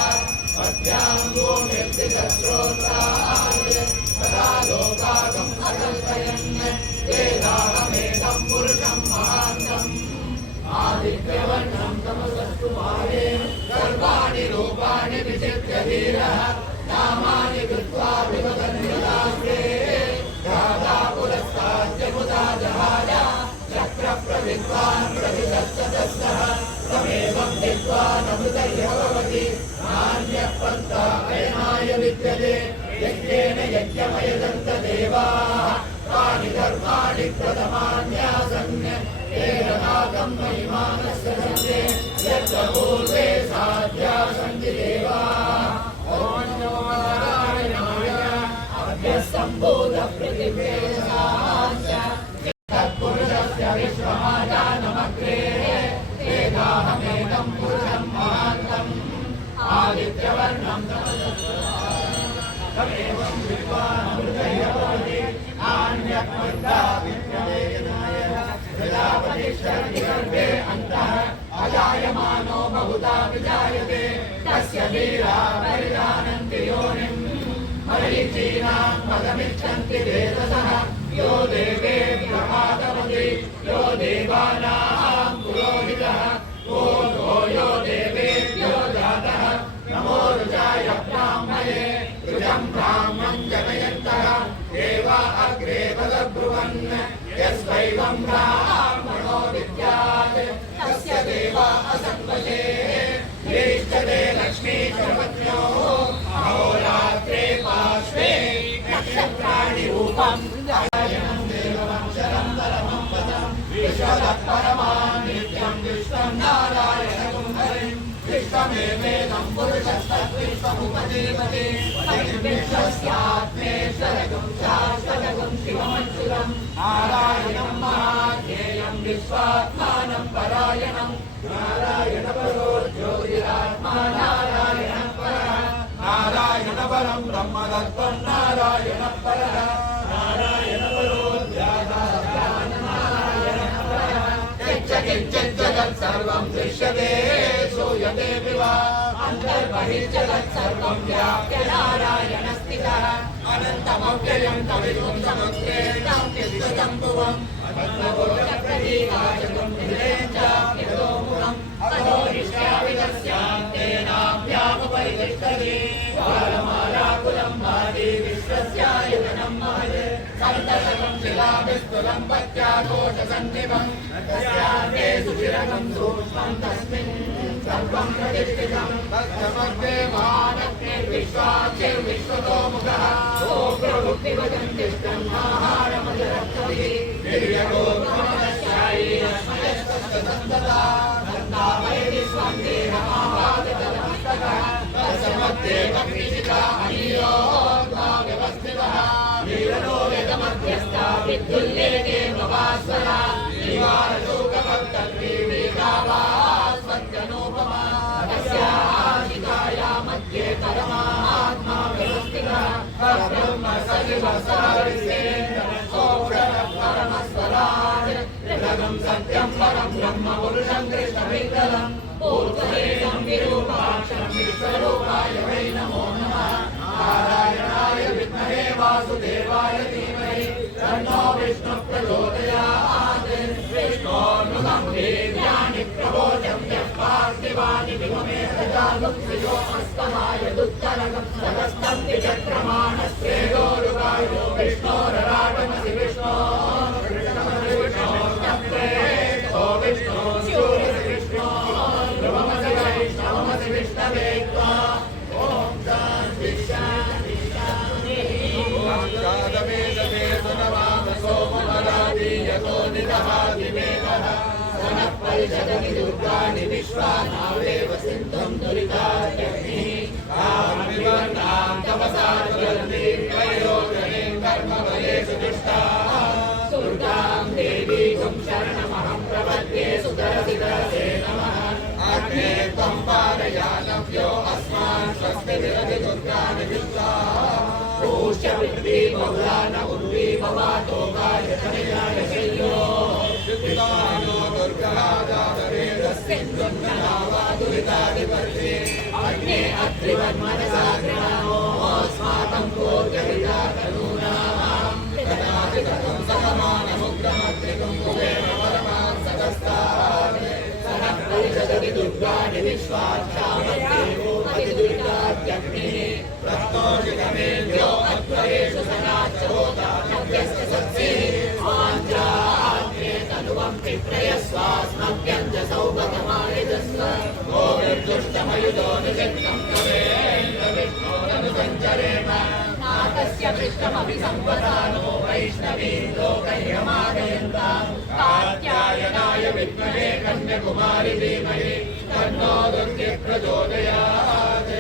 पद्भ्यां भूमिर्दिगश्रोत्राय तदा लोकागम् अकल्पयन् वेदाहमेदं पुरुषं महान्तम् आदित्यवर्णं तमसस्तुमारे सर्वाणि रूपाणि विचित्य धीरः नामानि कृत्वा विवदन्यदास्ते राधा पुरस्ताद्य मुदा जहाय चक्रप्रविद्वान् प्रविशस्तदस्तः तमेवं विद्वानमृतैः भवति नान्यः पन्था अयनाय विद्यते यज्ञेन यज्ञमयजन्त देवाः तानि धर्माणि प्रथमान्यासन् तेन नागं महिमानस्य सन्ते यत्र पूर्वे साध्या सन्ति देवाः ॐ नमो नारायणाय अभ्यस्तम्भूतपृथिव्येशाश्च तत्पुरुषस्य विश्वमाजानमग्रे वेदाहमेदं पुरुषं महान्तम् आदित्यवर्णं तमेवं विद्वानमृतैः भवति नान्यत्मन्ता विद्यते प्रजापतिश्चरति गर्भे अन्तः अजायमानो बहुधा विजायते तस्य वीरा परिजानन्ति योनिम् मरीचीनां पदमिच्छन्ति वेदसः यो देवेभ्यः आतपति यो देवानां पुरोहितः ऊर्ध्वो यो देवेभ्यो जातः नमो रुजाय ब्राह्मणे रुजं ब्राह्मं जनयन्तः देवा अग्रे बलब्रुवन् यस्वैवं ब्राह्मणो विद्यात् तस्य देवा असङ्गते येष्टते लक्ष्मी सर्वज्ञो अहोरात्रे पार्श्वे नक्षत्राणि रूपम् अयनं देवमक्षरं परमं पदं विश्वतः परमान् नित्यं विश्वं नारायणं हरिं विश्वमेवेदं पुरुषस्तद्विश्वमुपजीवति विश्वस्यात्मेश्वरगं शाश्वतगं शिवमच्युतं नारायणं महाज्ञेयं विश्वात्मानं परायणं नारायणपरो ज्योतिरात्मा नारायणः परः नारायणपरं ब्रह्मतत्त्वं नारायणः परः नारायणपरो नारायणः परः यच्च जगत्सर्वं दृश्यते श्रूयते विवा अन्तर्बहिर्जगत् सर्वं व्याप्य नारायणस्थितः अनन्तमव्ययं तविदुं समुद्रेणं विश्वजम्बुवम् अग्नगोचप्रदीपाचकं हृदयञ्चाप्यतोमुखम् अधो निश्चाविदस्यान्तेनाभ्यामुपरितिष्ठति बालमालाकुलं भाति विश्वस्यायतनं महत् सन्तशतं शिलाभिस्तुलं पत्याघोषसन्निभम् तस्यान्ते सुचिरकं सूक्ष्मं तस्मिन् सर्वं प्रतिष्ठितं तस्मध्ये महानग्निर्विश्वाक्षिर्विश्वतोमुखः ओग्रवृत्तिवदन्तिष्ठन्नाहारमजरक्षति निर्यगोग्रमदस्यायी अस्मयस्तस्तदन्तता दन्तावयति स्वं देहमावादितमस्तकः तस्य मध्ये कपिशिखा अनीयोर्ध्वा व्यवस्थितः नीरनो यदमध्यस्था विद्युल्लेखेन वास्वरा निवारशोकभक्तद्वीवीकावास्वत्यनूपमा तस्याः शिखाया मध्ये परमात्मा व्यवस्थितः ब्रह्म सचिवसारिसेन्द्रसोक्षरः परमस्वराट् त्रिभगं सत्यं परं ब्रह्म पुरुषं कृष्णविग्रहम् ऊर्ध्वरेणं विरूपाक्षं विश्वरूपाय वै नमो नमः नारायणाय विद्महे वासुदेवाय धीमहि तन्नो विष्णुः प्रचोदयात् विष्णोर्नुगं वेद्यानि प्रबोधं यः पार्थिवानि विममे प्रजागुप्तयो अस्मत् वायुदुत्तरगं समस्तं विचक्रमाणश्रेयोरुगायो विष्णोरराटमसि विष्णो विष्णो शूरसि विष्णो ध्रुवमसि वैष्णवमसि विष्णवे त्वा ॐ शान्ति शान्ति परिषदति दुर्गाणि विश्वानावेव सिन्धुं दुरितात्यग्निः तपसा ज्वलन्तीं प्रयोजनीं कर्मफलेषु दुष्टाः दुर्गां देवीं शरणमहं प्रपद्ये सुतरसि तरसे नमः अग्ने त्वं पारयातव्यो अस्मान् स्वस्ति विरति दुर्गाणि विश्वाः पूष्य पृथ्वी बहुला न उर्वी भवातो गायतनयाय शय्यो दुर्गानो दुर्गादावेदस्सिन्धुन्ननावा दुरिताधिपत्ये अग्ने अत्रिवन्मनसा गृणामो अस्माकं कोर्यहिता तनूनां तदाधिकं सकमानमुग्रमत्रिकं कुबेर परमां सदस्तात् सनः परिषदति दुर्गाणि विश्वाक्षामदेवो अतिदुरितात्यग्निः प्रस्तोषितमेभ्यो अत्वरेषु सदाच्चोता नव्यस्य सत्सिः आञ्जाग्ने तनुवं पिप्रयस्वास्मभ्यं च सौभगमायजस्व गोविर्दुष्टमयुधो निषिद्धं कवेन्द्र विष्णोरनुसञ्चरेम नाकस्य पृष्ठमपि संवदानो वैष्णवीं लोकैर्यमादयन्तां कात्यायनाय विद्महे कन्याकुमारी धीमहि तन्नो दुर्गे प्रचोदयात्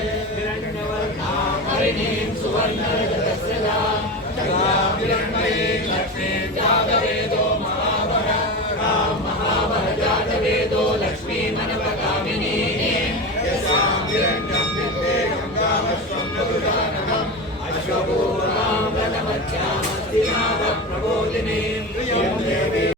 हरिणीं सुवर्णरजतस्रजां चन्द्राभिरण्मयीं लक्ष्मीं जातवेदो महावः जातवेदो लक्ष्मीमनपगामिनीः यस्यां हिरण्यं विद्ये गङ्गामश्वं मधुजाननम् अश्वपूर्णां रथमध्यामस्तिनाभप्रबोधिनीं प्रियं देवीं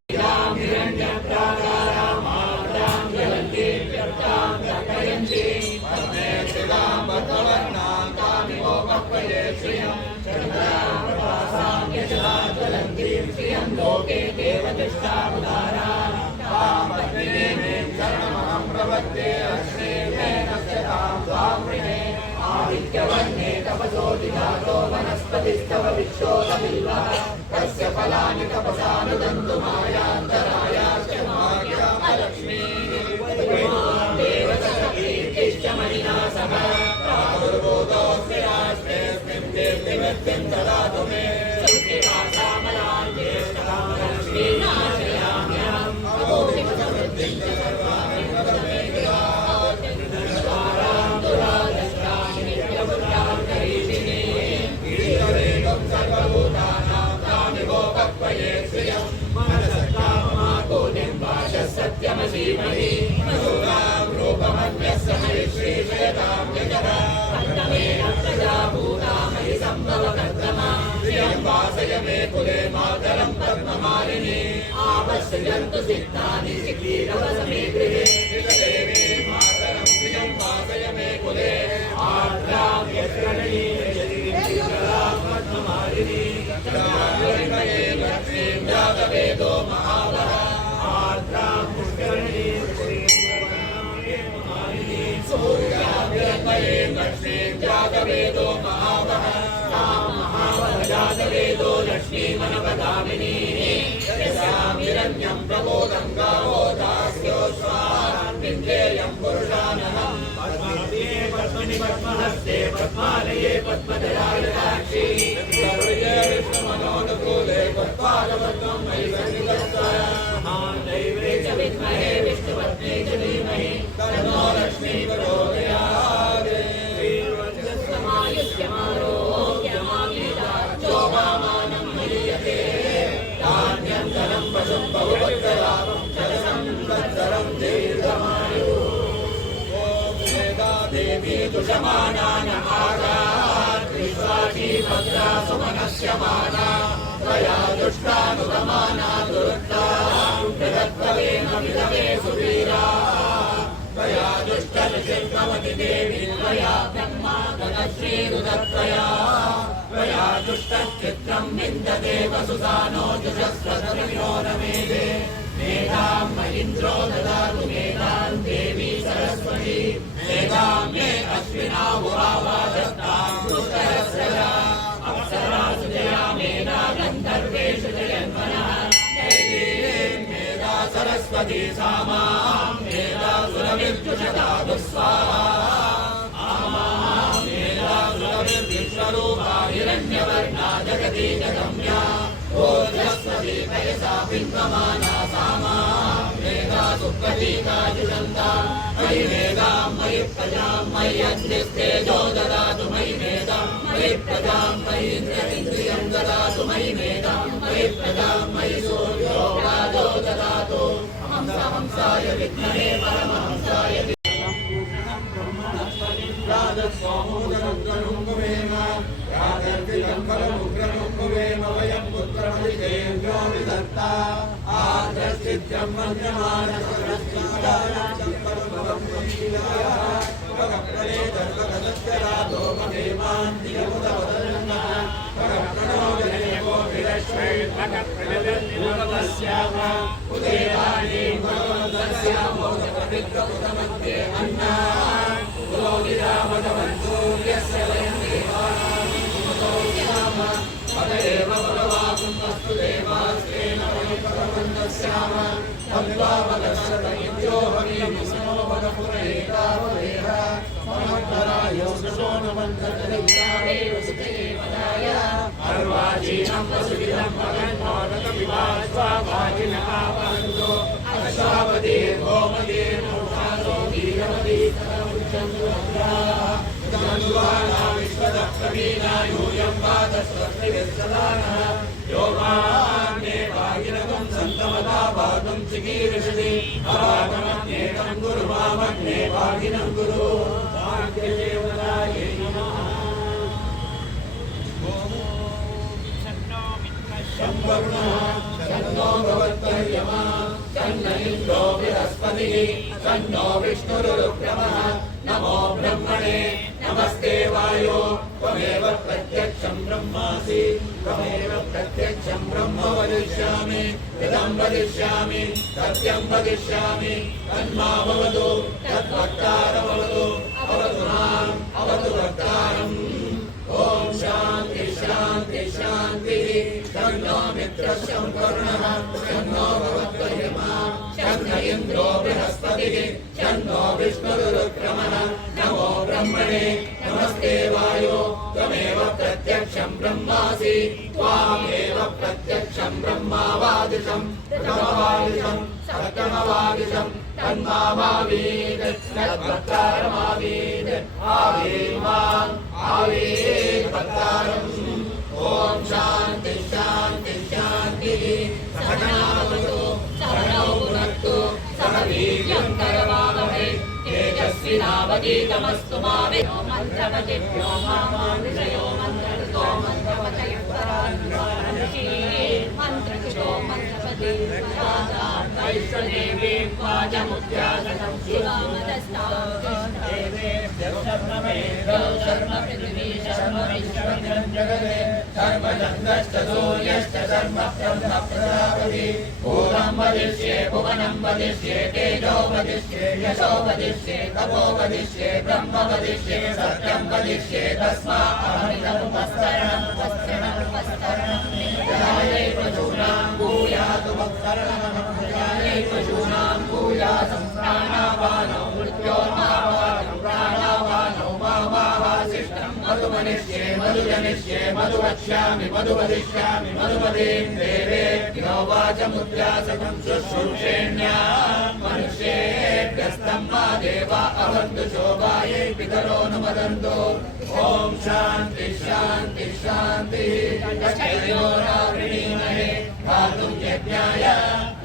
हिरण्यप्राकारां मातां जलन्तीं व्यर्थां तर्पयन्तीं पद्मे स्थितां भद्रवर्णां कामिमोपक्वये श्रियं चन्द्रां प्रभासां यशसा ज्वलन्तीं श्रियं लोके देवतिष्ठावतारां तां पद्मिनीं शरणमहं प्रपद्ये अश्रीमेन स्यतां त्वां गृहे आदित्यवर्णे तपसोऽधिजातो वनस्पतिस्तव विक्षोभबिल्वः तस्य फलानि तपसा नुदन्तु मायान्तरायाश्च मार्गमलक्ष्मीः देवसखीर्तिश्च मणिना सह प्रादुर्भूतोऽस्मि राष्ट्रेऽस्मिन् कीर्तिवृद्धिं ददातु मे सुखिवासामलां ज्येष्ठां लक्ष्मीनाश्रयाम्यहम् अबोधिमसमृद्धिं च सर्वाणि वदमे सत्यमसीमहि मधुरां रूपमन्यस्य हरिश्रीशयतां जगः अष्टमेन प्रजाभूता मयि सम्भवकर्तमा प्रियं वासय मे कुले मातरं पद्ममालिनी आपश्यन्तु सिद्धानि चिकीरवसमे गृहे देवी मातरं प्रियं वासय मे कुले आर्द्रां यत्रणीं पद्ममालिनी चन्द्राभिर्मये लक्ष्मीं जातवेदो महावः सूर्याभिर्मये लक्ष्मीं जातवेदो महावः तां महावः जातवेदो लक्ष्मीमनपगामिनीः यस्यां हिरण्यं प्रबोधं गावो दास्योऽश्वान् विन्देयं पुरुषानहम् पद्महस्ते पद्मनि पद्महस्ते पद्मालये पद्मधरायताक्षी सर्वये विष्णुमनोनुकूले पद्मालपद्मं मयि सन्निधत्तां दैवे च विद्महे विष्णुपत्नी च धीमहि तन्नो लक्ष्मी प्रचोदयात् श्रीर्वन्द्यमारोग्यमाविदाचोपामानं महीयते धान्यं धनं पशुं बहुभद्रलाभं शतसंवत्सरं दीर्घमायुः ॐ वेदा देवी दुषमानान आगात् विश्वाची भद्रा सुमनस्यमाना त्वया दुष्टानुगमाना दुरुक्ता बृहत्त्वेन विधवे सुवीरा त्वया दुष्टनिषिद्धवति देवी त्वया ब्रह्मा गणश्रीरुदत्वया त्वया दुष्टश्चित्रं विन्दते वसुसानो जुषस्वतमिनो न मेदे मेधां महीन्द्रो ददातु मेधां देवी सरस्वती मेधां मे अश्विना उवावादत्तां पुष्करस्रजा अप्सरासु जया मेधा गन्धर्वेषु जयन्वनः मेधा सरस्वती सामां मेधा सुरविर्जुषदातु स्वाहा मेधा सुरविर्विश्वरूपा हिरण्यवर्णा जगती जगम्या ओजस्वती पयसा बिम्बमाना सामां मेधा सुप्रतीकाजुषन्ता मयि मेधां मयि प्रजां मयि अग्निस्तेजो ददातु मयि मेधां मयि प्रजां मयि इन्द्रियं ददातु मयि मेधां मयि प्रजां मयि सूर्यो राजो ददातु हंसाय विद्महे परमहंसाय राजस्वामोदरुग्रनुग्रवेम राजर्विलम्बरमुग्रनुग्रवेम वयं पुत्रमधिदेव्यो विधत्ता आद्रश्चित्यं मन्यमानसरस्वतीदायाचम्परभवं दर्भगदस्यराधो महेमान्तियमुदवदन्नः परप्रणोदनेवो विरश्वैर्भगप्रजलन्यूपदस्याम उदेवानी भगवदस्यामोदकविद्रपुरमध्ये अन्ना सूर्यस्य वयं देवानां पदएव भगवान् वस्तु देवास्तेन वयं परमन्दस्याम तद्वावगस्सर्वविद्यो हरिमिस्नो वदपुरैतावदेह समग्रायो सुशोनमन्त्रकलियावे वसुदेवदाय अर्वाचीनं वसुविदं भगन्नोदकविवाज्वावाजिनकावन्तो अश्वावदीर्घोमदीर्घोषासो वीरवदी चन्द्रुभद्रा विश्वदः प्रवीणा यूयं वादस्वस्तिभिर्सदानः यो मान्ये भागीरथं सन्तमता भागं चिकीर्षति अभागमन्येकं गुरु मामग्ने भागिनं गुरु भाग्यदेवतायै नमः शम्भर्णः शन्नो भवत्पर्यमा शन्न इन्द्रो बृहस्पतिः शन्नो विष्णुरुक्रमः नमो ब्रह्मणे नमस्ते वायो त्वमेव प्रत्यक्षं ब्रह्मासि त्वमेव प्रत्यक्षं ब्रह्म वदिष्यामि इदं वदिष्यामि सत्यं वदिष्यामि तन्मामवतु तद्वक्तारमवतु अवतु माम् अवतु वक्तारम् ॐ शान्ति शान्ति शान्तिः शन्नो मित्रस्य कर्णः शन्नो भवत्पर्यमा शन्न इन्द्रो बृहस्पतिः शन्नो विष्णुरुक्रमः नमो ब्रह्मणे नमस्ते वायो त्वमेव प्रत्यक्षं ब्रह्मासि त्वामेव प्रत्यक्षं ब्रह्मावादिशं प्रथमवादिशं सप्तमवादिशं तन्मावावीत् तद्वक्तारमावीत् आवीर्वान् आवीत् वक्तारम् ॐ शान्ति शान्ति शान्तिः सहनावतु सहनौ भुनक्तु सह वीर्यं करवावहै तेजस्विनावधीतमस्तु मा मन्त्रपतिभ्यो मामानुषयो मन्त्रकृतो मन्त्रपतयः परान्वानसि मन्त्रकृतो मन्त्रपति वैश्वदेवी वाचमुद्यासनं शिवामदस्तां शर्म पृथिवी शर्म विश्वं जगते सर्वजन्मश्च सूर्यश्च सर्व ब्रह्म प्रजापति भूतं वदिष्ये भुवनं वदिष्ये तेजो वदिष्ये यशो वदिष्ये तपो वदिष्ये ब्रह्म वदिष्ये सत्यं वदिष्ये तस्मादहमिदमुपस्तरणं प्रजायै पशूनां भूयातु वत्सरणं प्रजायै पशूनां भूयातु प्राणावानो मृत्योर्मावानो प्राणावानो मावाशिष्टं मधुमनिष्ये मधुजनिष्ये मधुवक्ष्यामि मधुवदिष्यामि मधुमतीं देवेभ्यो वाचमुद्यासकं शुश्रूषेण्या मनुष्येभ्यस्तं मा देवा अवन्तु शोभायै पितरो नुमदन्तु ॐ शान्ति शान्ति शान्तिः तच्छैयोरावृणीमहे गातुं यज्ञाय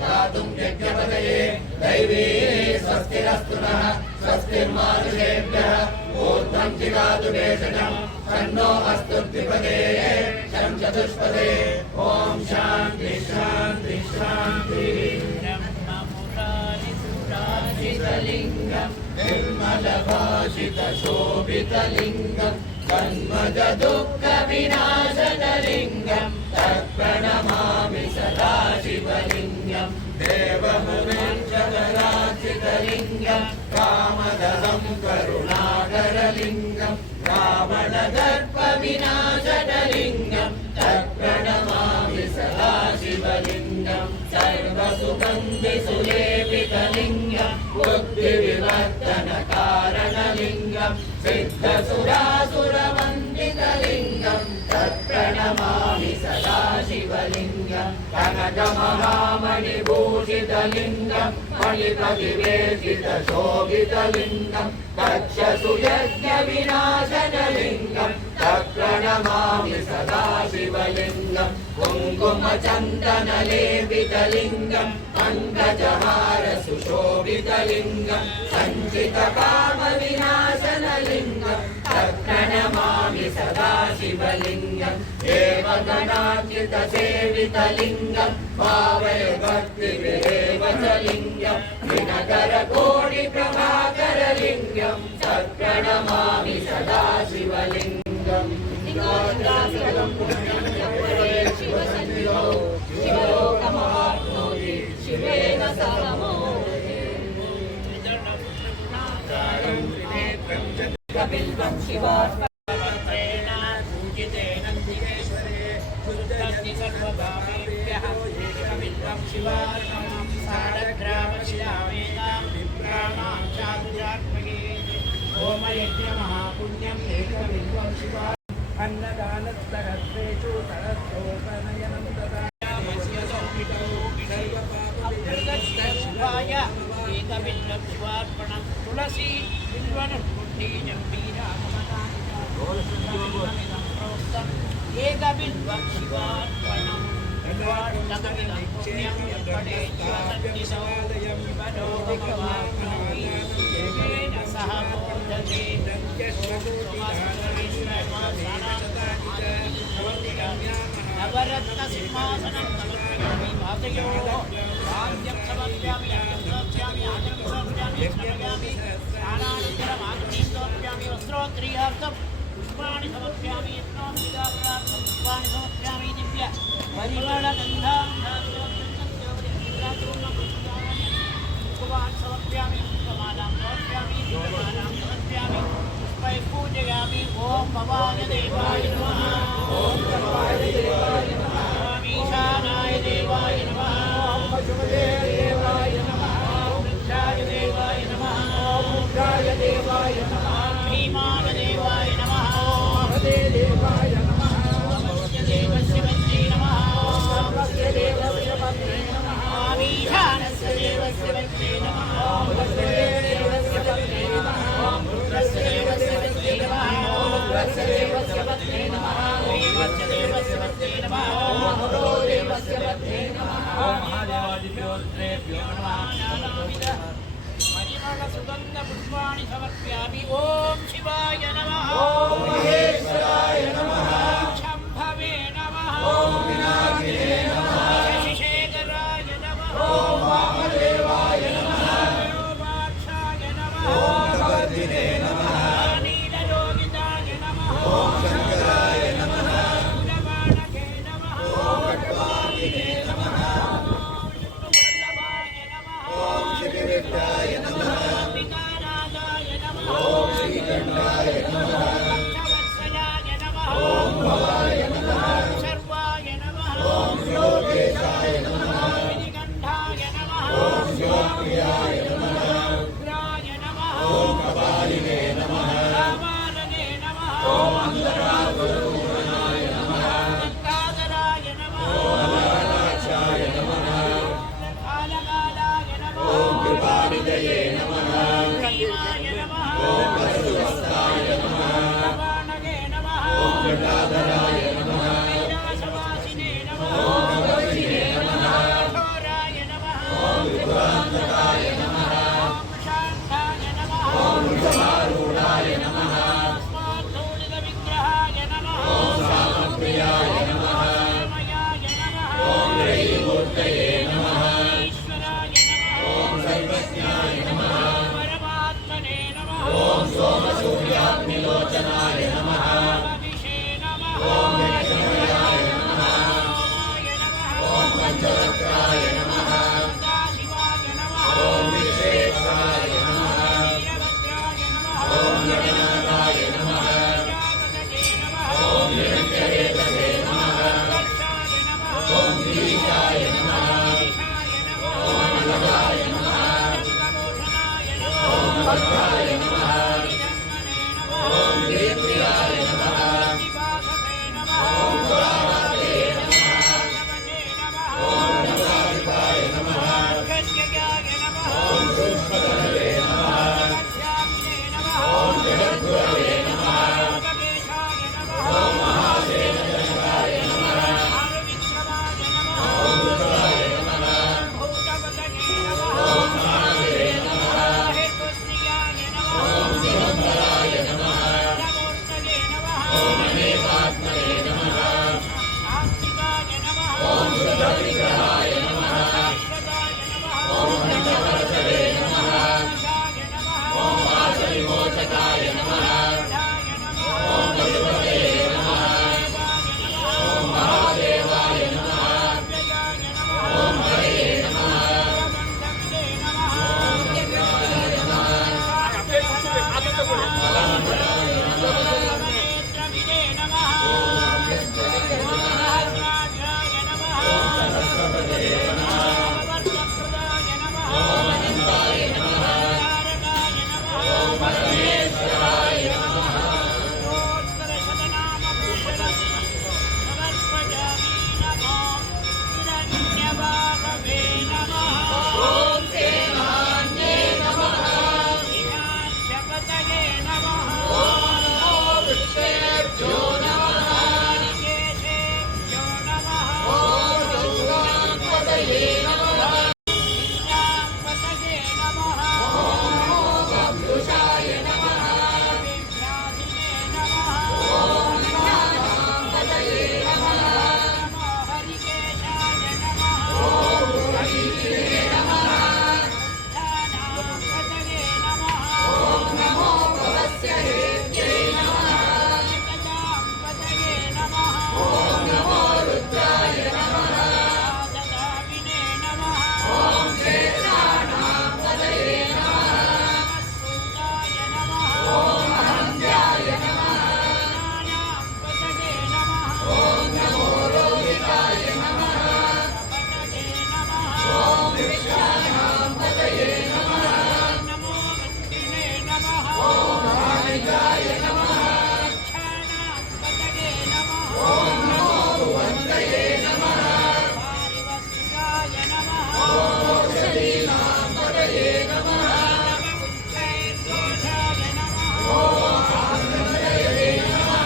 गातुं यज्ञपतये दैवी स्वस्तिरस्तु नः स्वस्तिर्मानुषेभ्यः ऊर्ध्वं जिगातु भेषजं तन्नो अस्तु द्विपदे शं चतुष्पदे ॐ शान्ति शान्ति शान्तिः लिंगं निर्मलभाषितशोभितलिङ्गं जन्मजदुःखविनाशनलिङ्गं तत्प्रणमामि सदा शिवलिङ्गं देव सर्पविनाशनलिङ्गं तत्प्रणमामि सदा शिवलिङ्गं सर्वसुगन्धिसुलेपितलिङ्गं बुद्धिविवर्धनकारणलिङ्गं सिद्धसुरासुरवन्दितलिङ्गं तत्प्रणमामि सदा शिवलिङ्गं कनकमहामणिभूषितलिङ्गं मणिपतिवेशितशोभितलिङ्गं दक्षसुयज्ञविनाशनलिङ्गं तत्प्रणमामि सदा शिवलिङ्गं कुङ्कुमचन्दनलेपितलिङ्गं पङ्कजहारसुशोभितलिङ्गं सञ्चितकामविनाशनलिङ्गं तत्प्रणमामि सदा शिवलिङ्गं देवगणार्चितसेवितलिङ्गं भावय भक्तिविरेवचलिङ्गं दिनकरकोटिप्रभाकरलिङ्गं तत्प्रणमामि सदा शिवलिङ्गं शिवसन्निधौ शिवलोकमवाप्नोति शिवेन सह मोदितं शिवार्पणेन पूजितेन दिवेश्वरे शुद्धस्ति सर्वभावेभ्यः एकबिल्वं शिवार्पणं सालग्रामशिलामेनां विप्राणां चातुरात्मके होमयज्ञमहापुण्यम् एकबिल्वं शिवा अन्नदानस्तरस्वेषु सरस्वोपनयनं ददामस्य संहितौ सर्वपापविनाशाय एकबिल्वं शिवार्पणं तुलसी बिल्वनुष्ठीजं वीरागमनानिकं प्रोक्तम् एकबिल्वं शिवार्पणं वार्तकमिदं पुण्यं पठेच्छालयं शिवलोकमवाप्नोति येन सह मोदते नवरत्नसिंहासनं समर्पयामि पादयोः वाद्यं समर्पयामि अर्घ्यं समर्पयामि आचमनं समर्पयामि स्मरामि स्नानानन्तरम् आग्नेयं समर्पयामि वस्त्रोत्तरीयार्थं पुष्पाणि समर्पयामि यत्नोत्तरीयार्थं पुष्पाणि समर्पयामि दिव्य परिमलगन्धां पुष्पवान् समर्पयामि पुष्पमालां समर्पयामि दीपमालां समर्पयामि पुष्पैः पूजयामि ॐ भवाय देवाय नमः ॐ सर्वाय देवाय नमः ॐ ईशानाय देवाय नमः ॐ पशुपते देवाय नमः ॐ वृक्षाय देवाय नमः ॐ रुद्राय देवाय नमः भीमाय देवाय नमः ॐ हृदे देवाय नमः ॐ सेनान्ये नमः हिमाक्षपतये नमः ॐ नमो वृक्षेभ्यो नमः ऋषिकेशेभ्यो नमः ॐ गौराङ्गपतये नमः विद्यापतये नमः ॐ नमो बभ्रुषाय नमः विभ्राधिने नमः ॐ ज्ञानाम्बतये नमः नमो हरिकेशाय नमः ॐ पुरवीरे नमः ध्यानापतये नमः ॐ नमो भवस्य हेत्यै नमः गजापतये नमः ॐ नमो रुद्राय नमः राजधाविने नमः ॐ क्षेत्राणाम्बतये नमः सूताय नमः ॐ अहन्याय नमः ज्ञानापतये नमः ॐ नमो रोहिताय नमः पतये नमः ॐ वृक्षाणाम्बतये नमः नमो वृत्तिने नमः ॐ वाणिजाय नमः रक्षाणापतये नमः ॐ नमो भुवन्तये नमः पारिवस्तिकाय नमः ॐ औषधीनाम्बतये नमः नम उच्चैर्घोषाय नमः ॐ आनन्दये नमः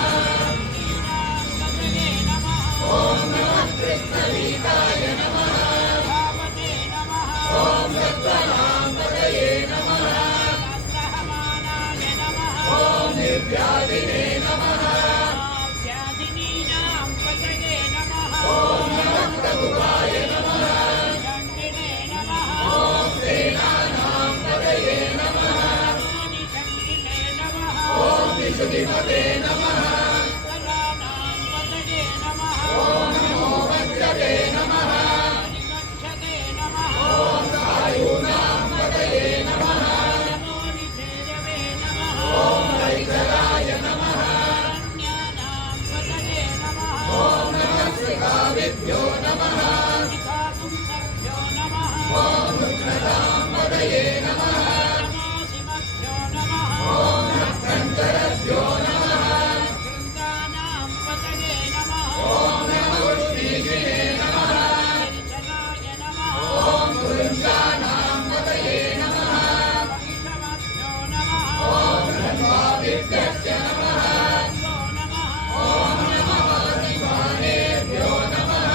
नीनापतये नमः ॐ नमः कृष्णवीताय नमः भावते नमः ॐ सत्त्वनाम्बतये नमः सहमानाय नमः ॐ दिव्यादिने नमः व्याधिनीनापतये नमः ॐ नमः प्रभुवाय नमः दण्डिने नमः ॐ सेनानाम्बतये नमः नमो निषङ्गिने नमः ॐ विशुधिपते नमः कलानापतये नमः ॐ नमो वज्रते नमः निगच्छते नमः ॐ सायूनाम्बतये नमः नमो निषेदवे नमः ॐ हरिचराय नमः अन्यानापतये नमः ॐ नमः शिखाविभ्यो नमः शिखाकुंसभ्यो नमः ॐ रुद्रताम्बतये नमः नमो सिमभ्यो नमः ॐ नक्खञ्जरभ्यो नमः वृन्दानापतये नमः ॐ नमः उष्णीषिणे नमः गिरिजनाय नमः ॐ गुरुञ्जानाम्बतये नमः महिषमभ्यो नमः ॐ धन्वाभिभ्यश्च नमः नमो नमः ॐ नमः दिवानेभ्यो नमः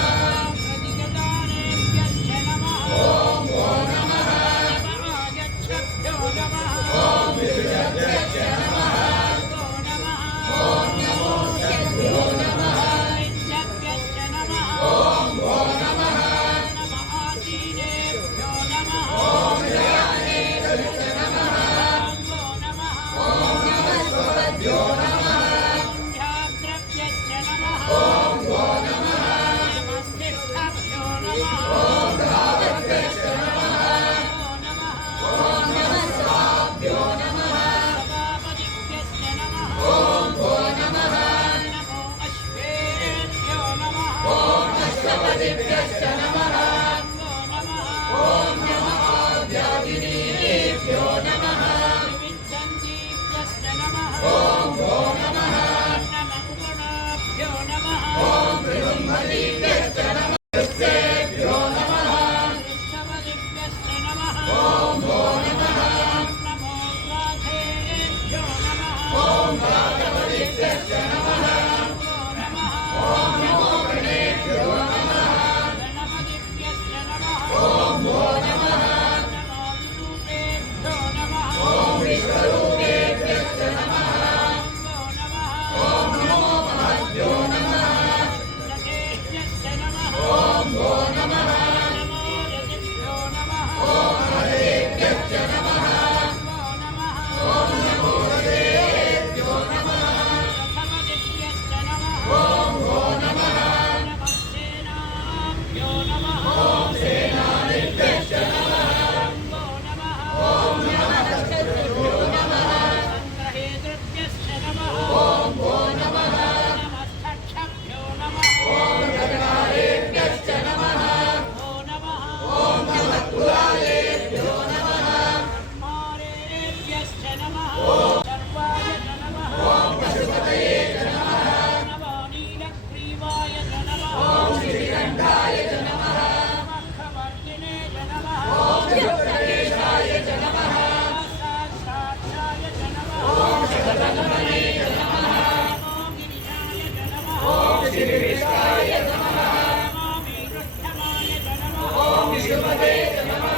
नमामि कृष्णमाय च नमः ॐ विष्णुपते च नमः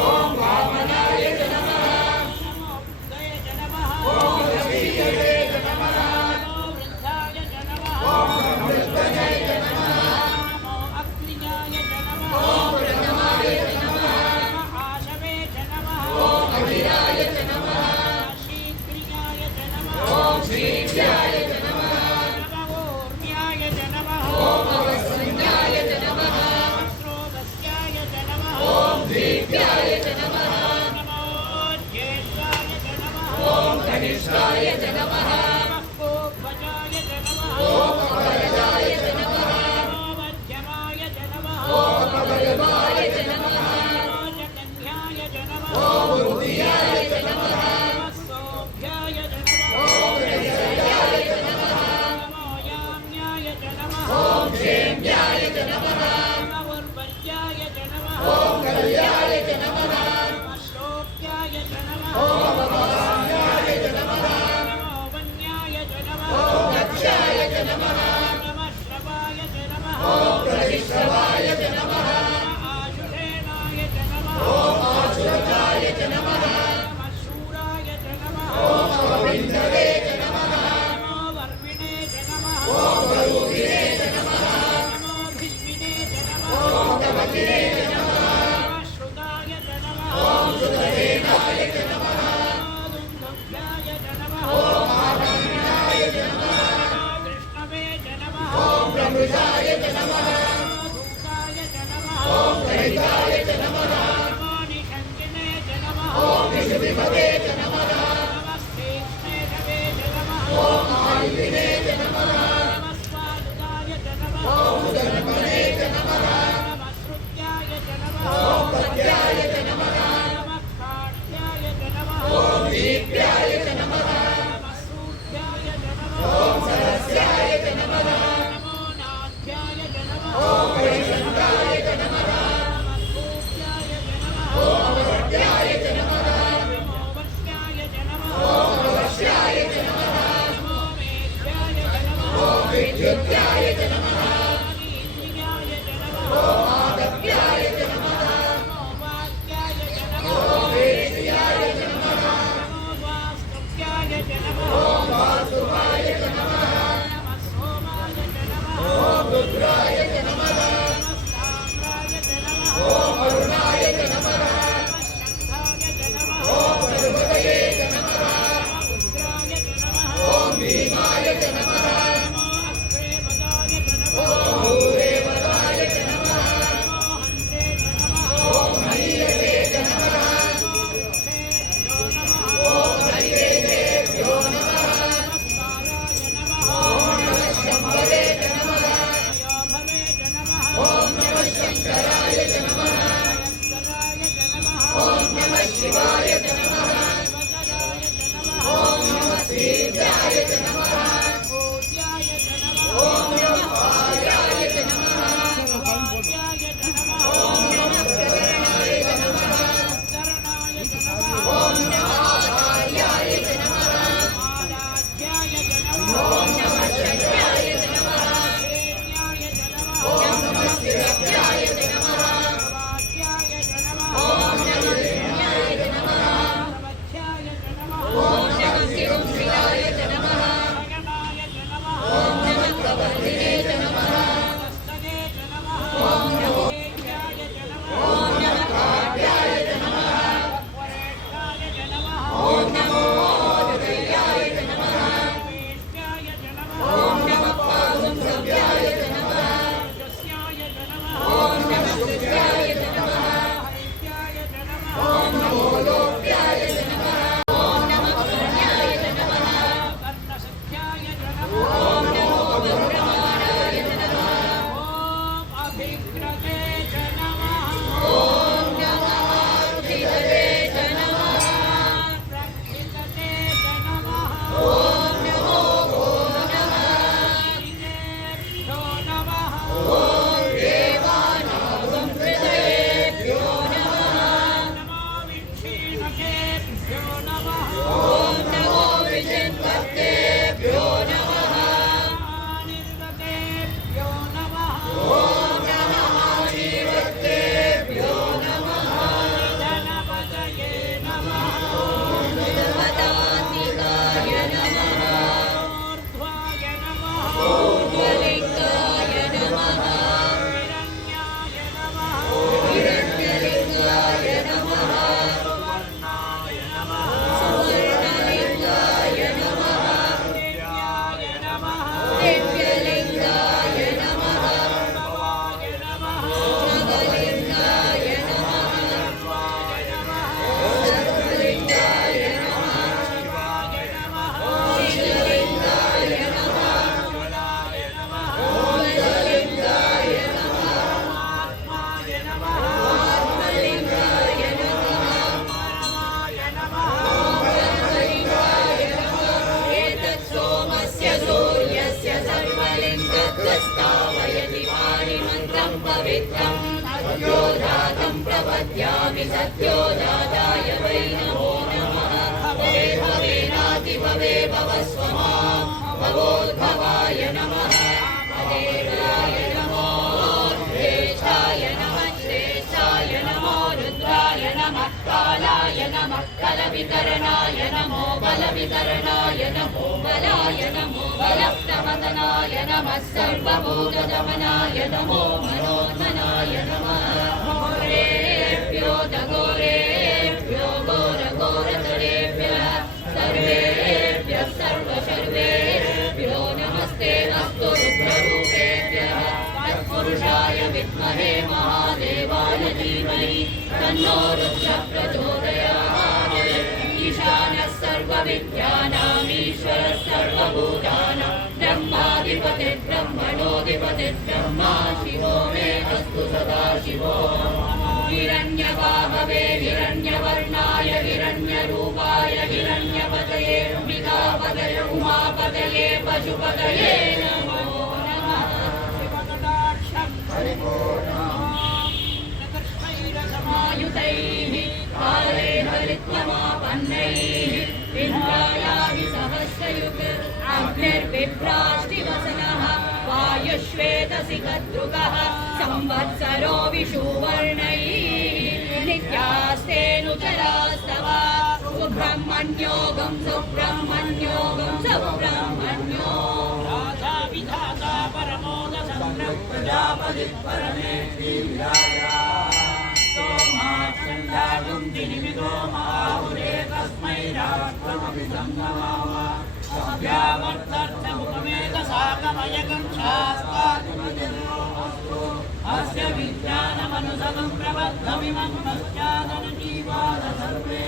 ॐ वामनाय च नमः नमो बुद्धये च नमः ॐ लक्ष्मीपते च नमः नमो वृद्धाय च नमः ॐ अमृतजय च नमः नमो अग्निजाय च नमः ॐ प्रणमाय च नमः नमो आशवे च नमः ॐ अभिराय च नमः शीघ्रियाय च नमः ॐ श्रीभ्याय च नमः नमो ऊर्म्याय च नमः ॐ अवसन्याय च नमः श्रोतस्याय च नमः ॐ दीप्याय च नमः नमो ज्येष्ठाय च नमः ॐ कनिष्ठाय च नमः नमोपजाय च नमः ॐ अपरजाय च नमः नमो मध्यमाय च नमः ॐ अपवल्लभाय च नमः नमो जगन्याय च नमः ॐ बुद्धियाय च नमः नमः सौभ्याय च नमः ॐ ऐश्वर्याय च नमः नमो याम्याय च नमः ॐ क्षेम्याय च नमः नमो उर्वर्याय च नमः ॐ कल्याय च नमः नमः श्लोक्याय च नमः ॐ अवसानाय च नमः नमो वन्याय च नमः ॐ दक्षाय च नमः नमः श्रवाय च नमः ॐ प्रतिश्रवाय च नमः नमः आशुषेणाय च नमः ॐ आशुरताय च नमः नमः शूराय च नमः ॐ अविन्दवे च नमः नमो वर्विणे च नमः ॐ वरूहिणे च नमः नमो भिष्मिने च नमः ॐ कवचिने च नमः नमः श्रुताय च नमः ॐ सुतसेनाय च नमः नमो दुन्दुभ्याय च नमः ॐ आनन्दाय च नमः नमो विष्णवे च नमः ॐ प्रमृषाय च नमः नमो धूताय च नमः ॐ कलिताय च नमः नमो निषङ्गिने च नमः ॐ विष्णुपते च नमः नमस्तेष्णेषवे च नमः ॐ आयुधिने च नमः नमः स्वादुताय च नमः ॐ सुदर्पणे च नमः नमः श्रुत्याय च नमः ॐ पत्याय च नमः नमः काट्याय च नमः ॐ दीप्याय च नमः नमः सूर्याय च नमः ॐ सरस्याय च नमः नमो नाथ्याय च नमः ॐ वैकुण्ठाय च नमः नमः भूत्याय च नमः ॐ अमर्त्याय च नमः नमो वश्याय च नमः ॐ अवश्याय च नमः नमो मेध्याय च नमः ॐ विद्युत्याय च नमः नीन्द्रियाय च नमः ॐ आदप्याय च नमः नमो वाक्याय च नमः ॐ वेश्याय च नमः नमो वास्तव्याय च नमः ॐ वासुवाय च नमः नमः सोमाय च नमः ॐ रुद्राय च नमः नमस्ताम्राय च नमः ॐ अरुणाय च नमः नमः शङ्खाय च नमः ॐ पशुपतये च नमः नमः उग्राय च नमः ॐ भीमाय च नमः नमो अग्रेपदाय च नमः ॐ सत्यो जाताय वै नमो नमः भवे भवेनाति भवे भवस्व मां भवोद्भवाय नमः भवेराय नमो श्रेष्ठाय नमः श्रेष्ठाय नमो रुद्राय नमः कालाय नमः कलवितरणाय नमो बलवितरणाय नमो बलाय नमो बलप्रमदनाय नमः सर्वभूतदमनाय नमो मनोन्मनाय नमः घोरेभ्यो दघोरेभ्यो घोरघोरतरेभ्यः सर्वेभ्यः सर्वशर्वेभ्यो नमस्ते अस्तु रुद्ररूपेभ्यः तत्पुरुषाय विद्महे महादेवाय धीमहि तन्नो रुद्रः प्रचोदयात् ईशानः सर्वविद्यानाम् ईश्वरः सर्वभूतानां ब्रह्माधिपतिर्ब्रह्मणोऽधिपतिर्ब्रह्मा शिवो मे अस्तु सदा शिवो हिरण्यबाहवे हिरण्यवर्णाय हिरण्यरूपाय हिरण्यपतये अंबिकापतये उमापतये पशुपतये नमो नमः समायुतैः कालेन ऋत्वमापन्नैः विन्द्रायामि सहस्रयुग अग्निर्बिभ्राष्टिवसनः वायुश्वेतसि कद्रुकः संवत्सरो विषुवर्णैः नित्यास्तेऽनुचरास्तव सुब्रह्मण्योऽगं सुब्रह्मण्योऽगं सुब्रह्मण्यो राधा विधाता परमोदसंग्रह प्रजापतिः परमेष्टि विराजा सोमाचन्द्रागुं दिनिमितो महाहुरे तस्मै राष्ट्रमभिसंगमाम अभ्यावर्तर्थमुखमेकसाकमयकं शास्त्रादिमतिर्नोऽस्तु अस्य विज्ञानमनुसदं प्रबद्धमिमं पश्चादनुजीवाद सर्वे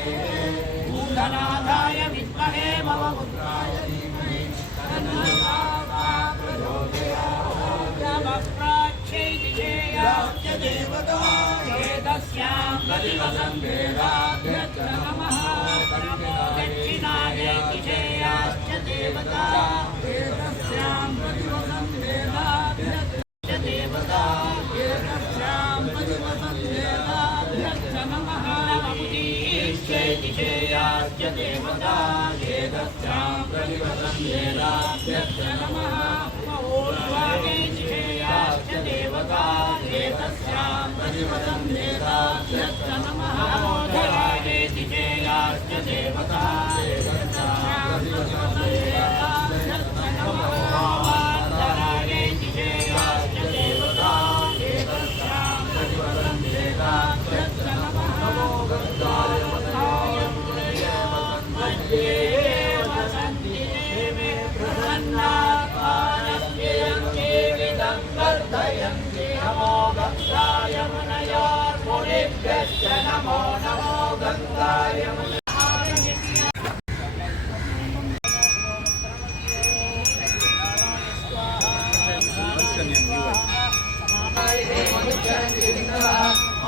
भूतनाथाय विद्महे मम पुत्राय धीमहि तन्नो प्रचोदयात् नमः प्राच्यै दिशेयाश्च देवता एतस्यां प्रतिवसन्देहाभ्यश्च नमः नमो दक्षिणायै दिशेयाश्च देवता एतस्यां प्रतिवसन्देहाभ्यश्च देवता एतस्यां प्रतिवसन्देहाभ्यश्च नमः नममुदीश्यै दिशेयाश्च देवता एतस्यां प्रतिवसन्देहाभ्यश्च नमः ऊर्ध्वायै दिशेयाश्च देवता एतस्यां प्रतिवसन्देहाभ्यश्च नमः नमोधरायै दिशेयाश्च देवता एतस्यां प्रतिवसन्देहाभ्यश्च नमः वान्तरायै दिशेयाश्च देवता एतस्यां प्रतिवसन्देहाभ्यश्च नमः नमो गन्धाय मध्ये वसन्ति देवे प्रसन्नात्मानस्येदं वर्धयन्ति नमो गन्धाय मुनयार्मुनिभ्यश्च नमो नमो गन्धाय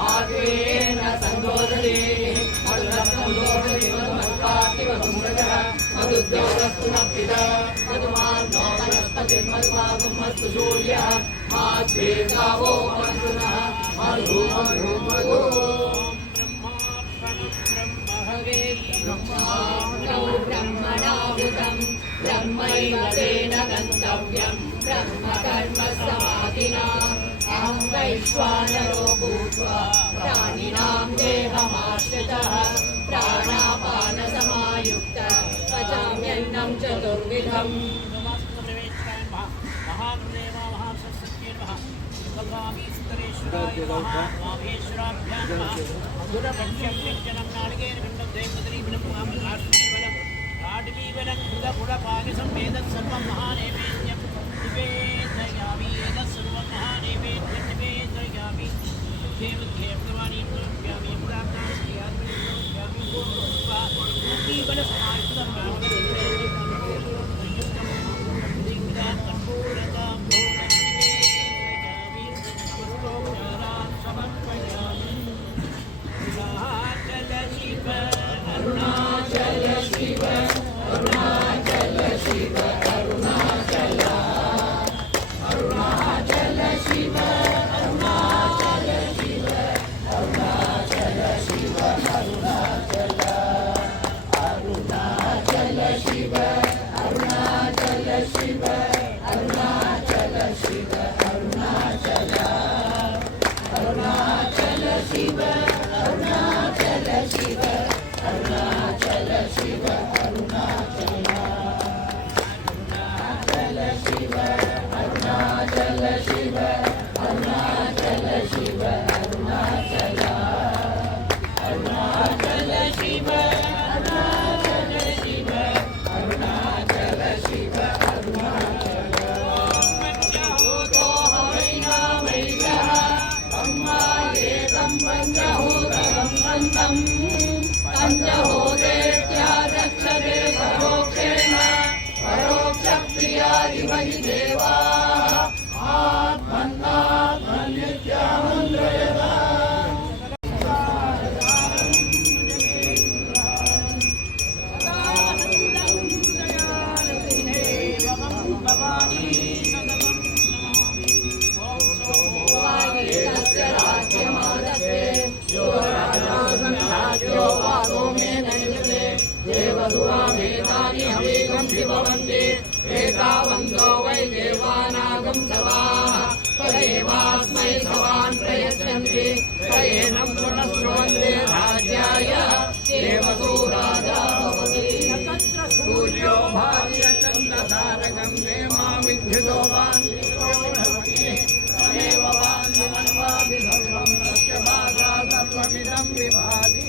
आत्मेन संगोधते मल्लसंगोधते मधुमत्कार्तिवसुमृतः मधुद्योगस्तु न पिता मधुमान्नो वनस्पतिर्मधुमागमस्तु सूर्यः माद्वेदावो मधुनः मधु मधु मधु ब्रह्माणो ब्रह्मणाहुतं ब्रह्मैव तेन गन्तव्यं ब्रह्मकर्म समाधिना अहं वैश्वानरो भूत्वा प्राणिनां देहमाश्रितः प्राणापानसमायुक्तः पचाम्यन्नं चतुर्विधम् अरुणाचल शिव अरुणाचल शिव अरुणाचल पंचहोदेत्यादक्षते परोक्षेण परोक्षप्रियादिमहि देवाः आत्मन्नात्मन्नित्यामन्त्रयता एतावन्तो वै देवानागं सवाः तदेवास्मै सवान् प्रयच्छन्ति तयेनं पुनस्वन्दे राज्याय देवसूराजा भवति सूर्यो भार्यचन्द्रतारकं मे मा विद्युतोवान् तमेव वान्मन्वाभिधर्मं तस्य भासा सर्वमिदं विभाति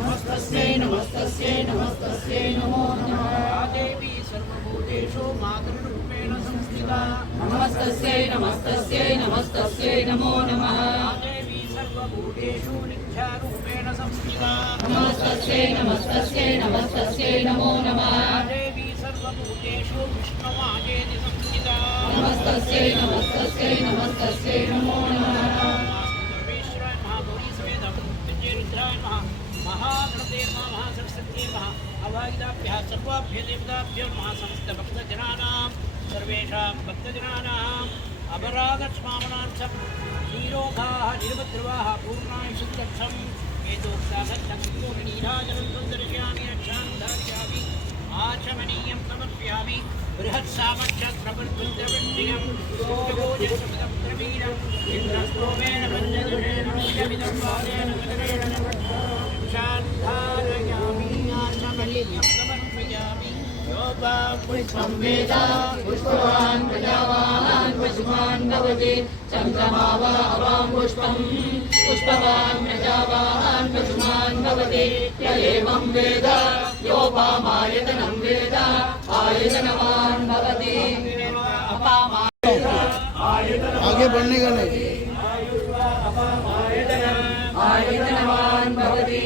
नमस्तस्यै नमस्तस्यै नमस्तस्यै नमो नमः देवी सर्वभूतेषु मातृरूपेण संस्थिता नमस्तस्यै नमस्तस्यै नमस्तस्यै नमो नमः देवी सर्वभूतेषु नित्यारूपेण संस्थिता नमस्तस्यै नमस्तस्यै नमस्तस्यै नमो नमः देवी सर्वभूतेषु विष्णुमायेति संस्थिता नमस्तस्यै नमस्तस्यै नमस्तस्यै नमो नमः महागणपते नमः महासरस्वत्यै नमः अवागिदाभ्यः सर्वाभ्यः देवताभ्यो नमः समस्तभक्तजनानां सर्वेषां भक्तजनानाम् अपरागस्वामनार्थं नीरोगाः निरुपद्रवाः पूर्णायुषुद्धर्थं वेदोक्तासत्यं पूर्णनीराजनं दर्शयामि रक्षां धारयामि आचमनीयं समर्पयामि बृहत्सामक्षत्रवृद्धिं योगोजसमिदं प्रवीरम् इन्द्रस्तोमेन पञ्चदशेन निजमिदं पादेन नगरेण शान्धारयामि आचमनीयं समर्पयामि पुष्पं वेद पुष्पवान् प्रजावान् पशुमान् भवति चन्द्रमा वा अवां पुष्पं पुष्पवान् प्रजावान् पशुमान् भवति य एवं वेद योपामायतनं वेद आयतनवान् भवति आगे बढ़ने का नहीं आयतनवान् भवति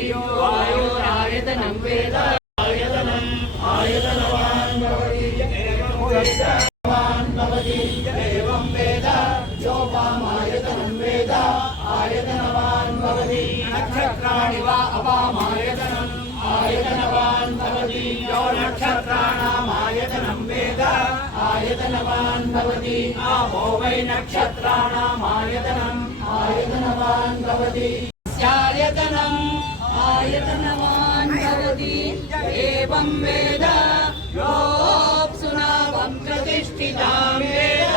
आयोरायतनं वेद आयतनवान् भवति एवं वेद योपामायतनं वेद आयतनवान् भवति नक्षत्राणि वा अपामायतनम् आयतनवान् भवति यो नक्षत्राणामायतनं वेद आयतनवान् भवति आपो वै नक्षत्राणामायतनम् आयतनवान् भवति स्यायतनम् आयतनवान् भवति एवं वेद योऽप्सुनावं प्रतिष्ठितां वेद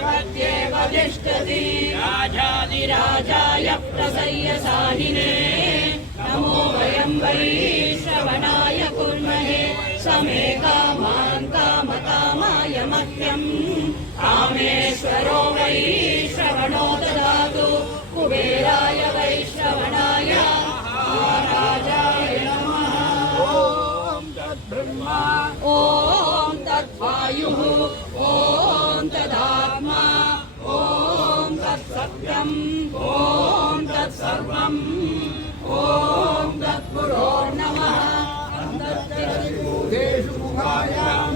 प्रत्येव तिष्ठति राजाधिराजाय प्रसय्यसानिने नमो वयं वै श्रवणाय कुर्महे समे कामान् कामकामाय मह्यम् कामेश्वरो वै श्रवणो ददातु कुबेराय वै श्रवणाय महाराजाय नमः ॐ तद्ब्रह्मा ॐ तद्वायुः ॐ तदात्मा ॐ तत्सत्यम् ॐ तत्सर्वम् ॐ तत्पुरोर्नमः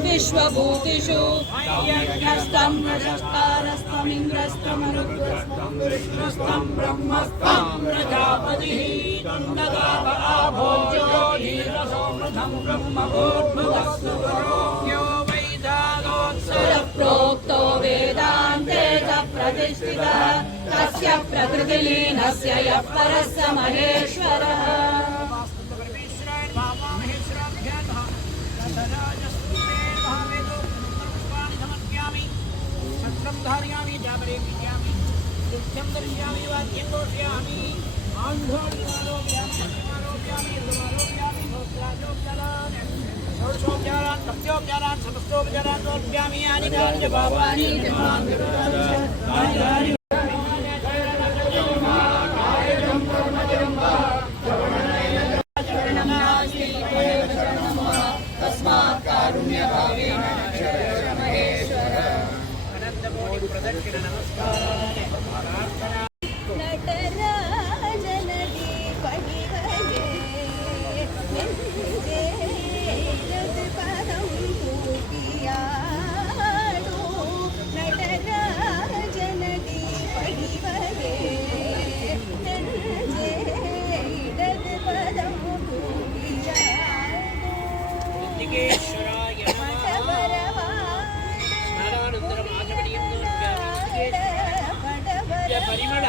विश्वभूतिषु यज्ञस्तं प्रशस्तारस्तमिन्द्रस्तमरुद्रस्तं विष्णुस्तं ब्रह्मस्तं प्रजापतिः तन्नदाप आभोजो धीरसोमृतं ब्रह्मभूर्भुवस्तु यो वैदालोत्सवप्रोक्तो वेदान्ते च प्रतिष्ठितः तस्य प्रकृतिलीनस्य यः परः स महेश्वरः धारयामि जागरे पीयामि नित्यं दर्शयामि वाक्यं घोषयामि आन्धोऽरोप्यामि आरोप्यामि भोक्त्राजोप्यलान् षोडशोपचारान् सप्तोपचारान् समस्तोपचारान् समर्पयामि यानि कानि पापानि तस्मात् कारुण्यभावेन शरण महेश्वर अनन्तकोटि प्रदक्षिण नमस्काराणि प्रार्थना नटराजनदी पडिवगे नेंजे पदं तूकियाडु नटराजनदी पडिवगे नेंजे पदं तूकियाडु लिंगेश्वराय नमः स्मरानन्तरम् आचमनीयं समर्पयामि परिमळ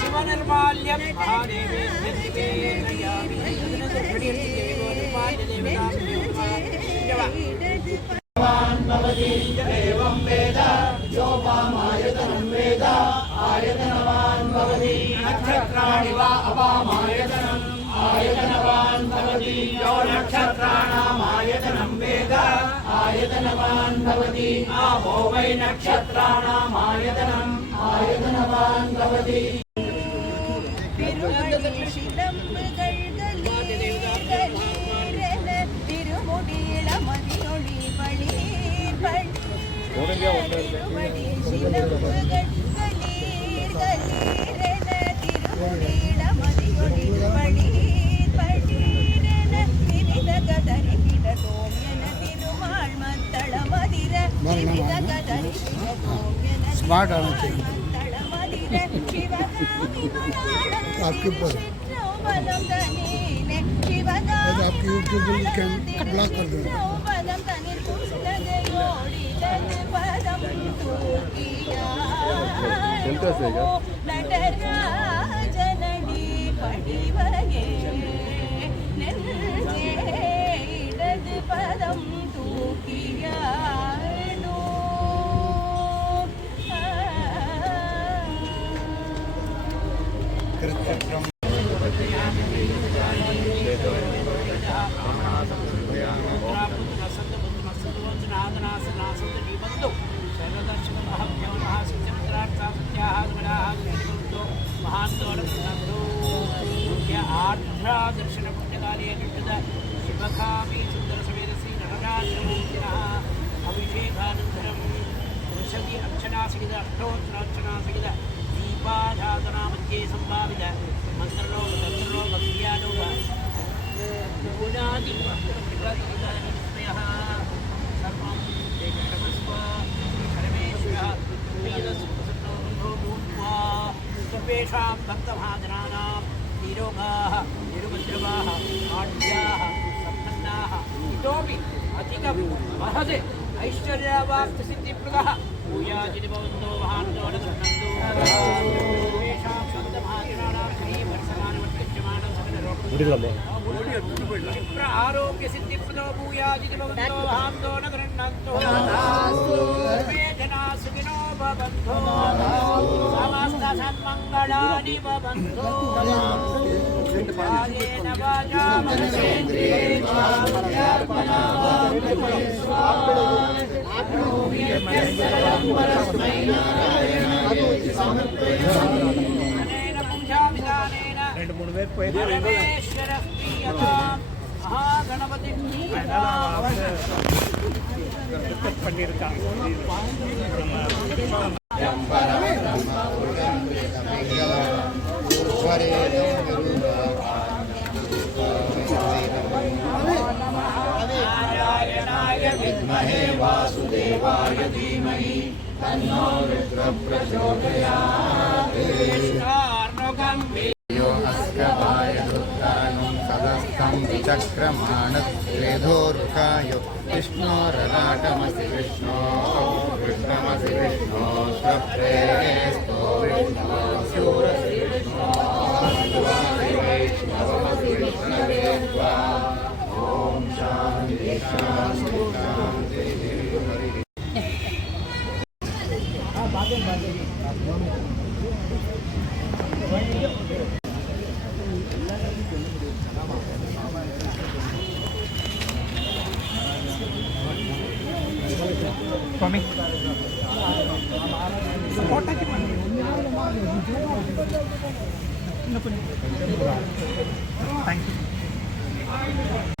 शिवनिर्माल्यं महादेवेभ्यं निवेदयामि एवं वेद यो वामायतनं वेद आयतनवान् भवति नक्षत्राणि वा अवामायतनम् आयतनवान् भवति यो नक्षत्राणाम् आयतनं वेद आयतनवान् भवति आपो वै नक्षत्राणाम् आयतनम् आयतनवान् भवति स्मार्ट आना चाहिए आपके ऊपर आपकी यूट्यूब ब्लॉक कर दो नटराजनदी पडिवगे नेंजे इडदु पदं तूकियाडु दर्शन पुण्यकाले शिवकामी सुंदर सवेदसी नटराजमूर्तिनः अभिषेकानन्तरं वृषभि अर्चना सहित अष्टोत्तरार्चना सहित दीपाराधना मध्ये संभावित मंत्रलोक तंत्रलोक भक्त्यालोक गुणादि विस्मयः सर्वं क्षमस्व परमेश्वरः प्रियदस्वसन्नो भूत्वा सर्वेषां भक्तभाजनानां निरोगाः निरुपद्रवाः आढ्याः सम्पन्नाः इतोपि अधिकं महत् ऐश्वर्यावाप्तसिद्धिप्रदः भूयाजिनिभवन्तो महान्तो न सन्नन्तो सर्वेषां सन्तभाजनानां श्रीवर्षमानवत्कच्यमानं सकलरोगः क्षिप्र आरोग्यसिद्धिप्रदो भूयाजिनिभवन्तो महान्तो न गृह्णन्तो सर्वे जनाः सुखिनो भवन्तु समस्तसन्मङ्गलानि भवन्तु कायेन वाचा मनसेन्द्रियेर्वा अनेन पूजाविधानेन परमेश्वरः प्रीयतां महागणपतिं नारायणाय विद्महे वासुदेवाय धीमहि तन्नो रुद्रः प्रचोदयात् अस्कवाय रुद्राणं सदस्तं विचक्रमाणत्रेधोरुकाय विष्णोरलाटमसि विष्णो कृष्णमसि विष्णो स्वप्रेस्तो विष्णो शूरसि विष्णो वैष्णवमसि विष्णो ಸ್ವಾಮಿ ಥ್ಯಾಂಕ್ ಯು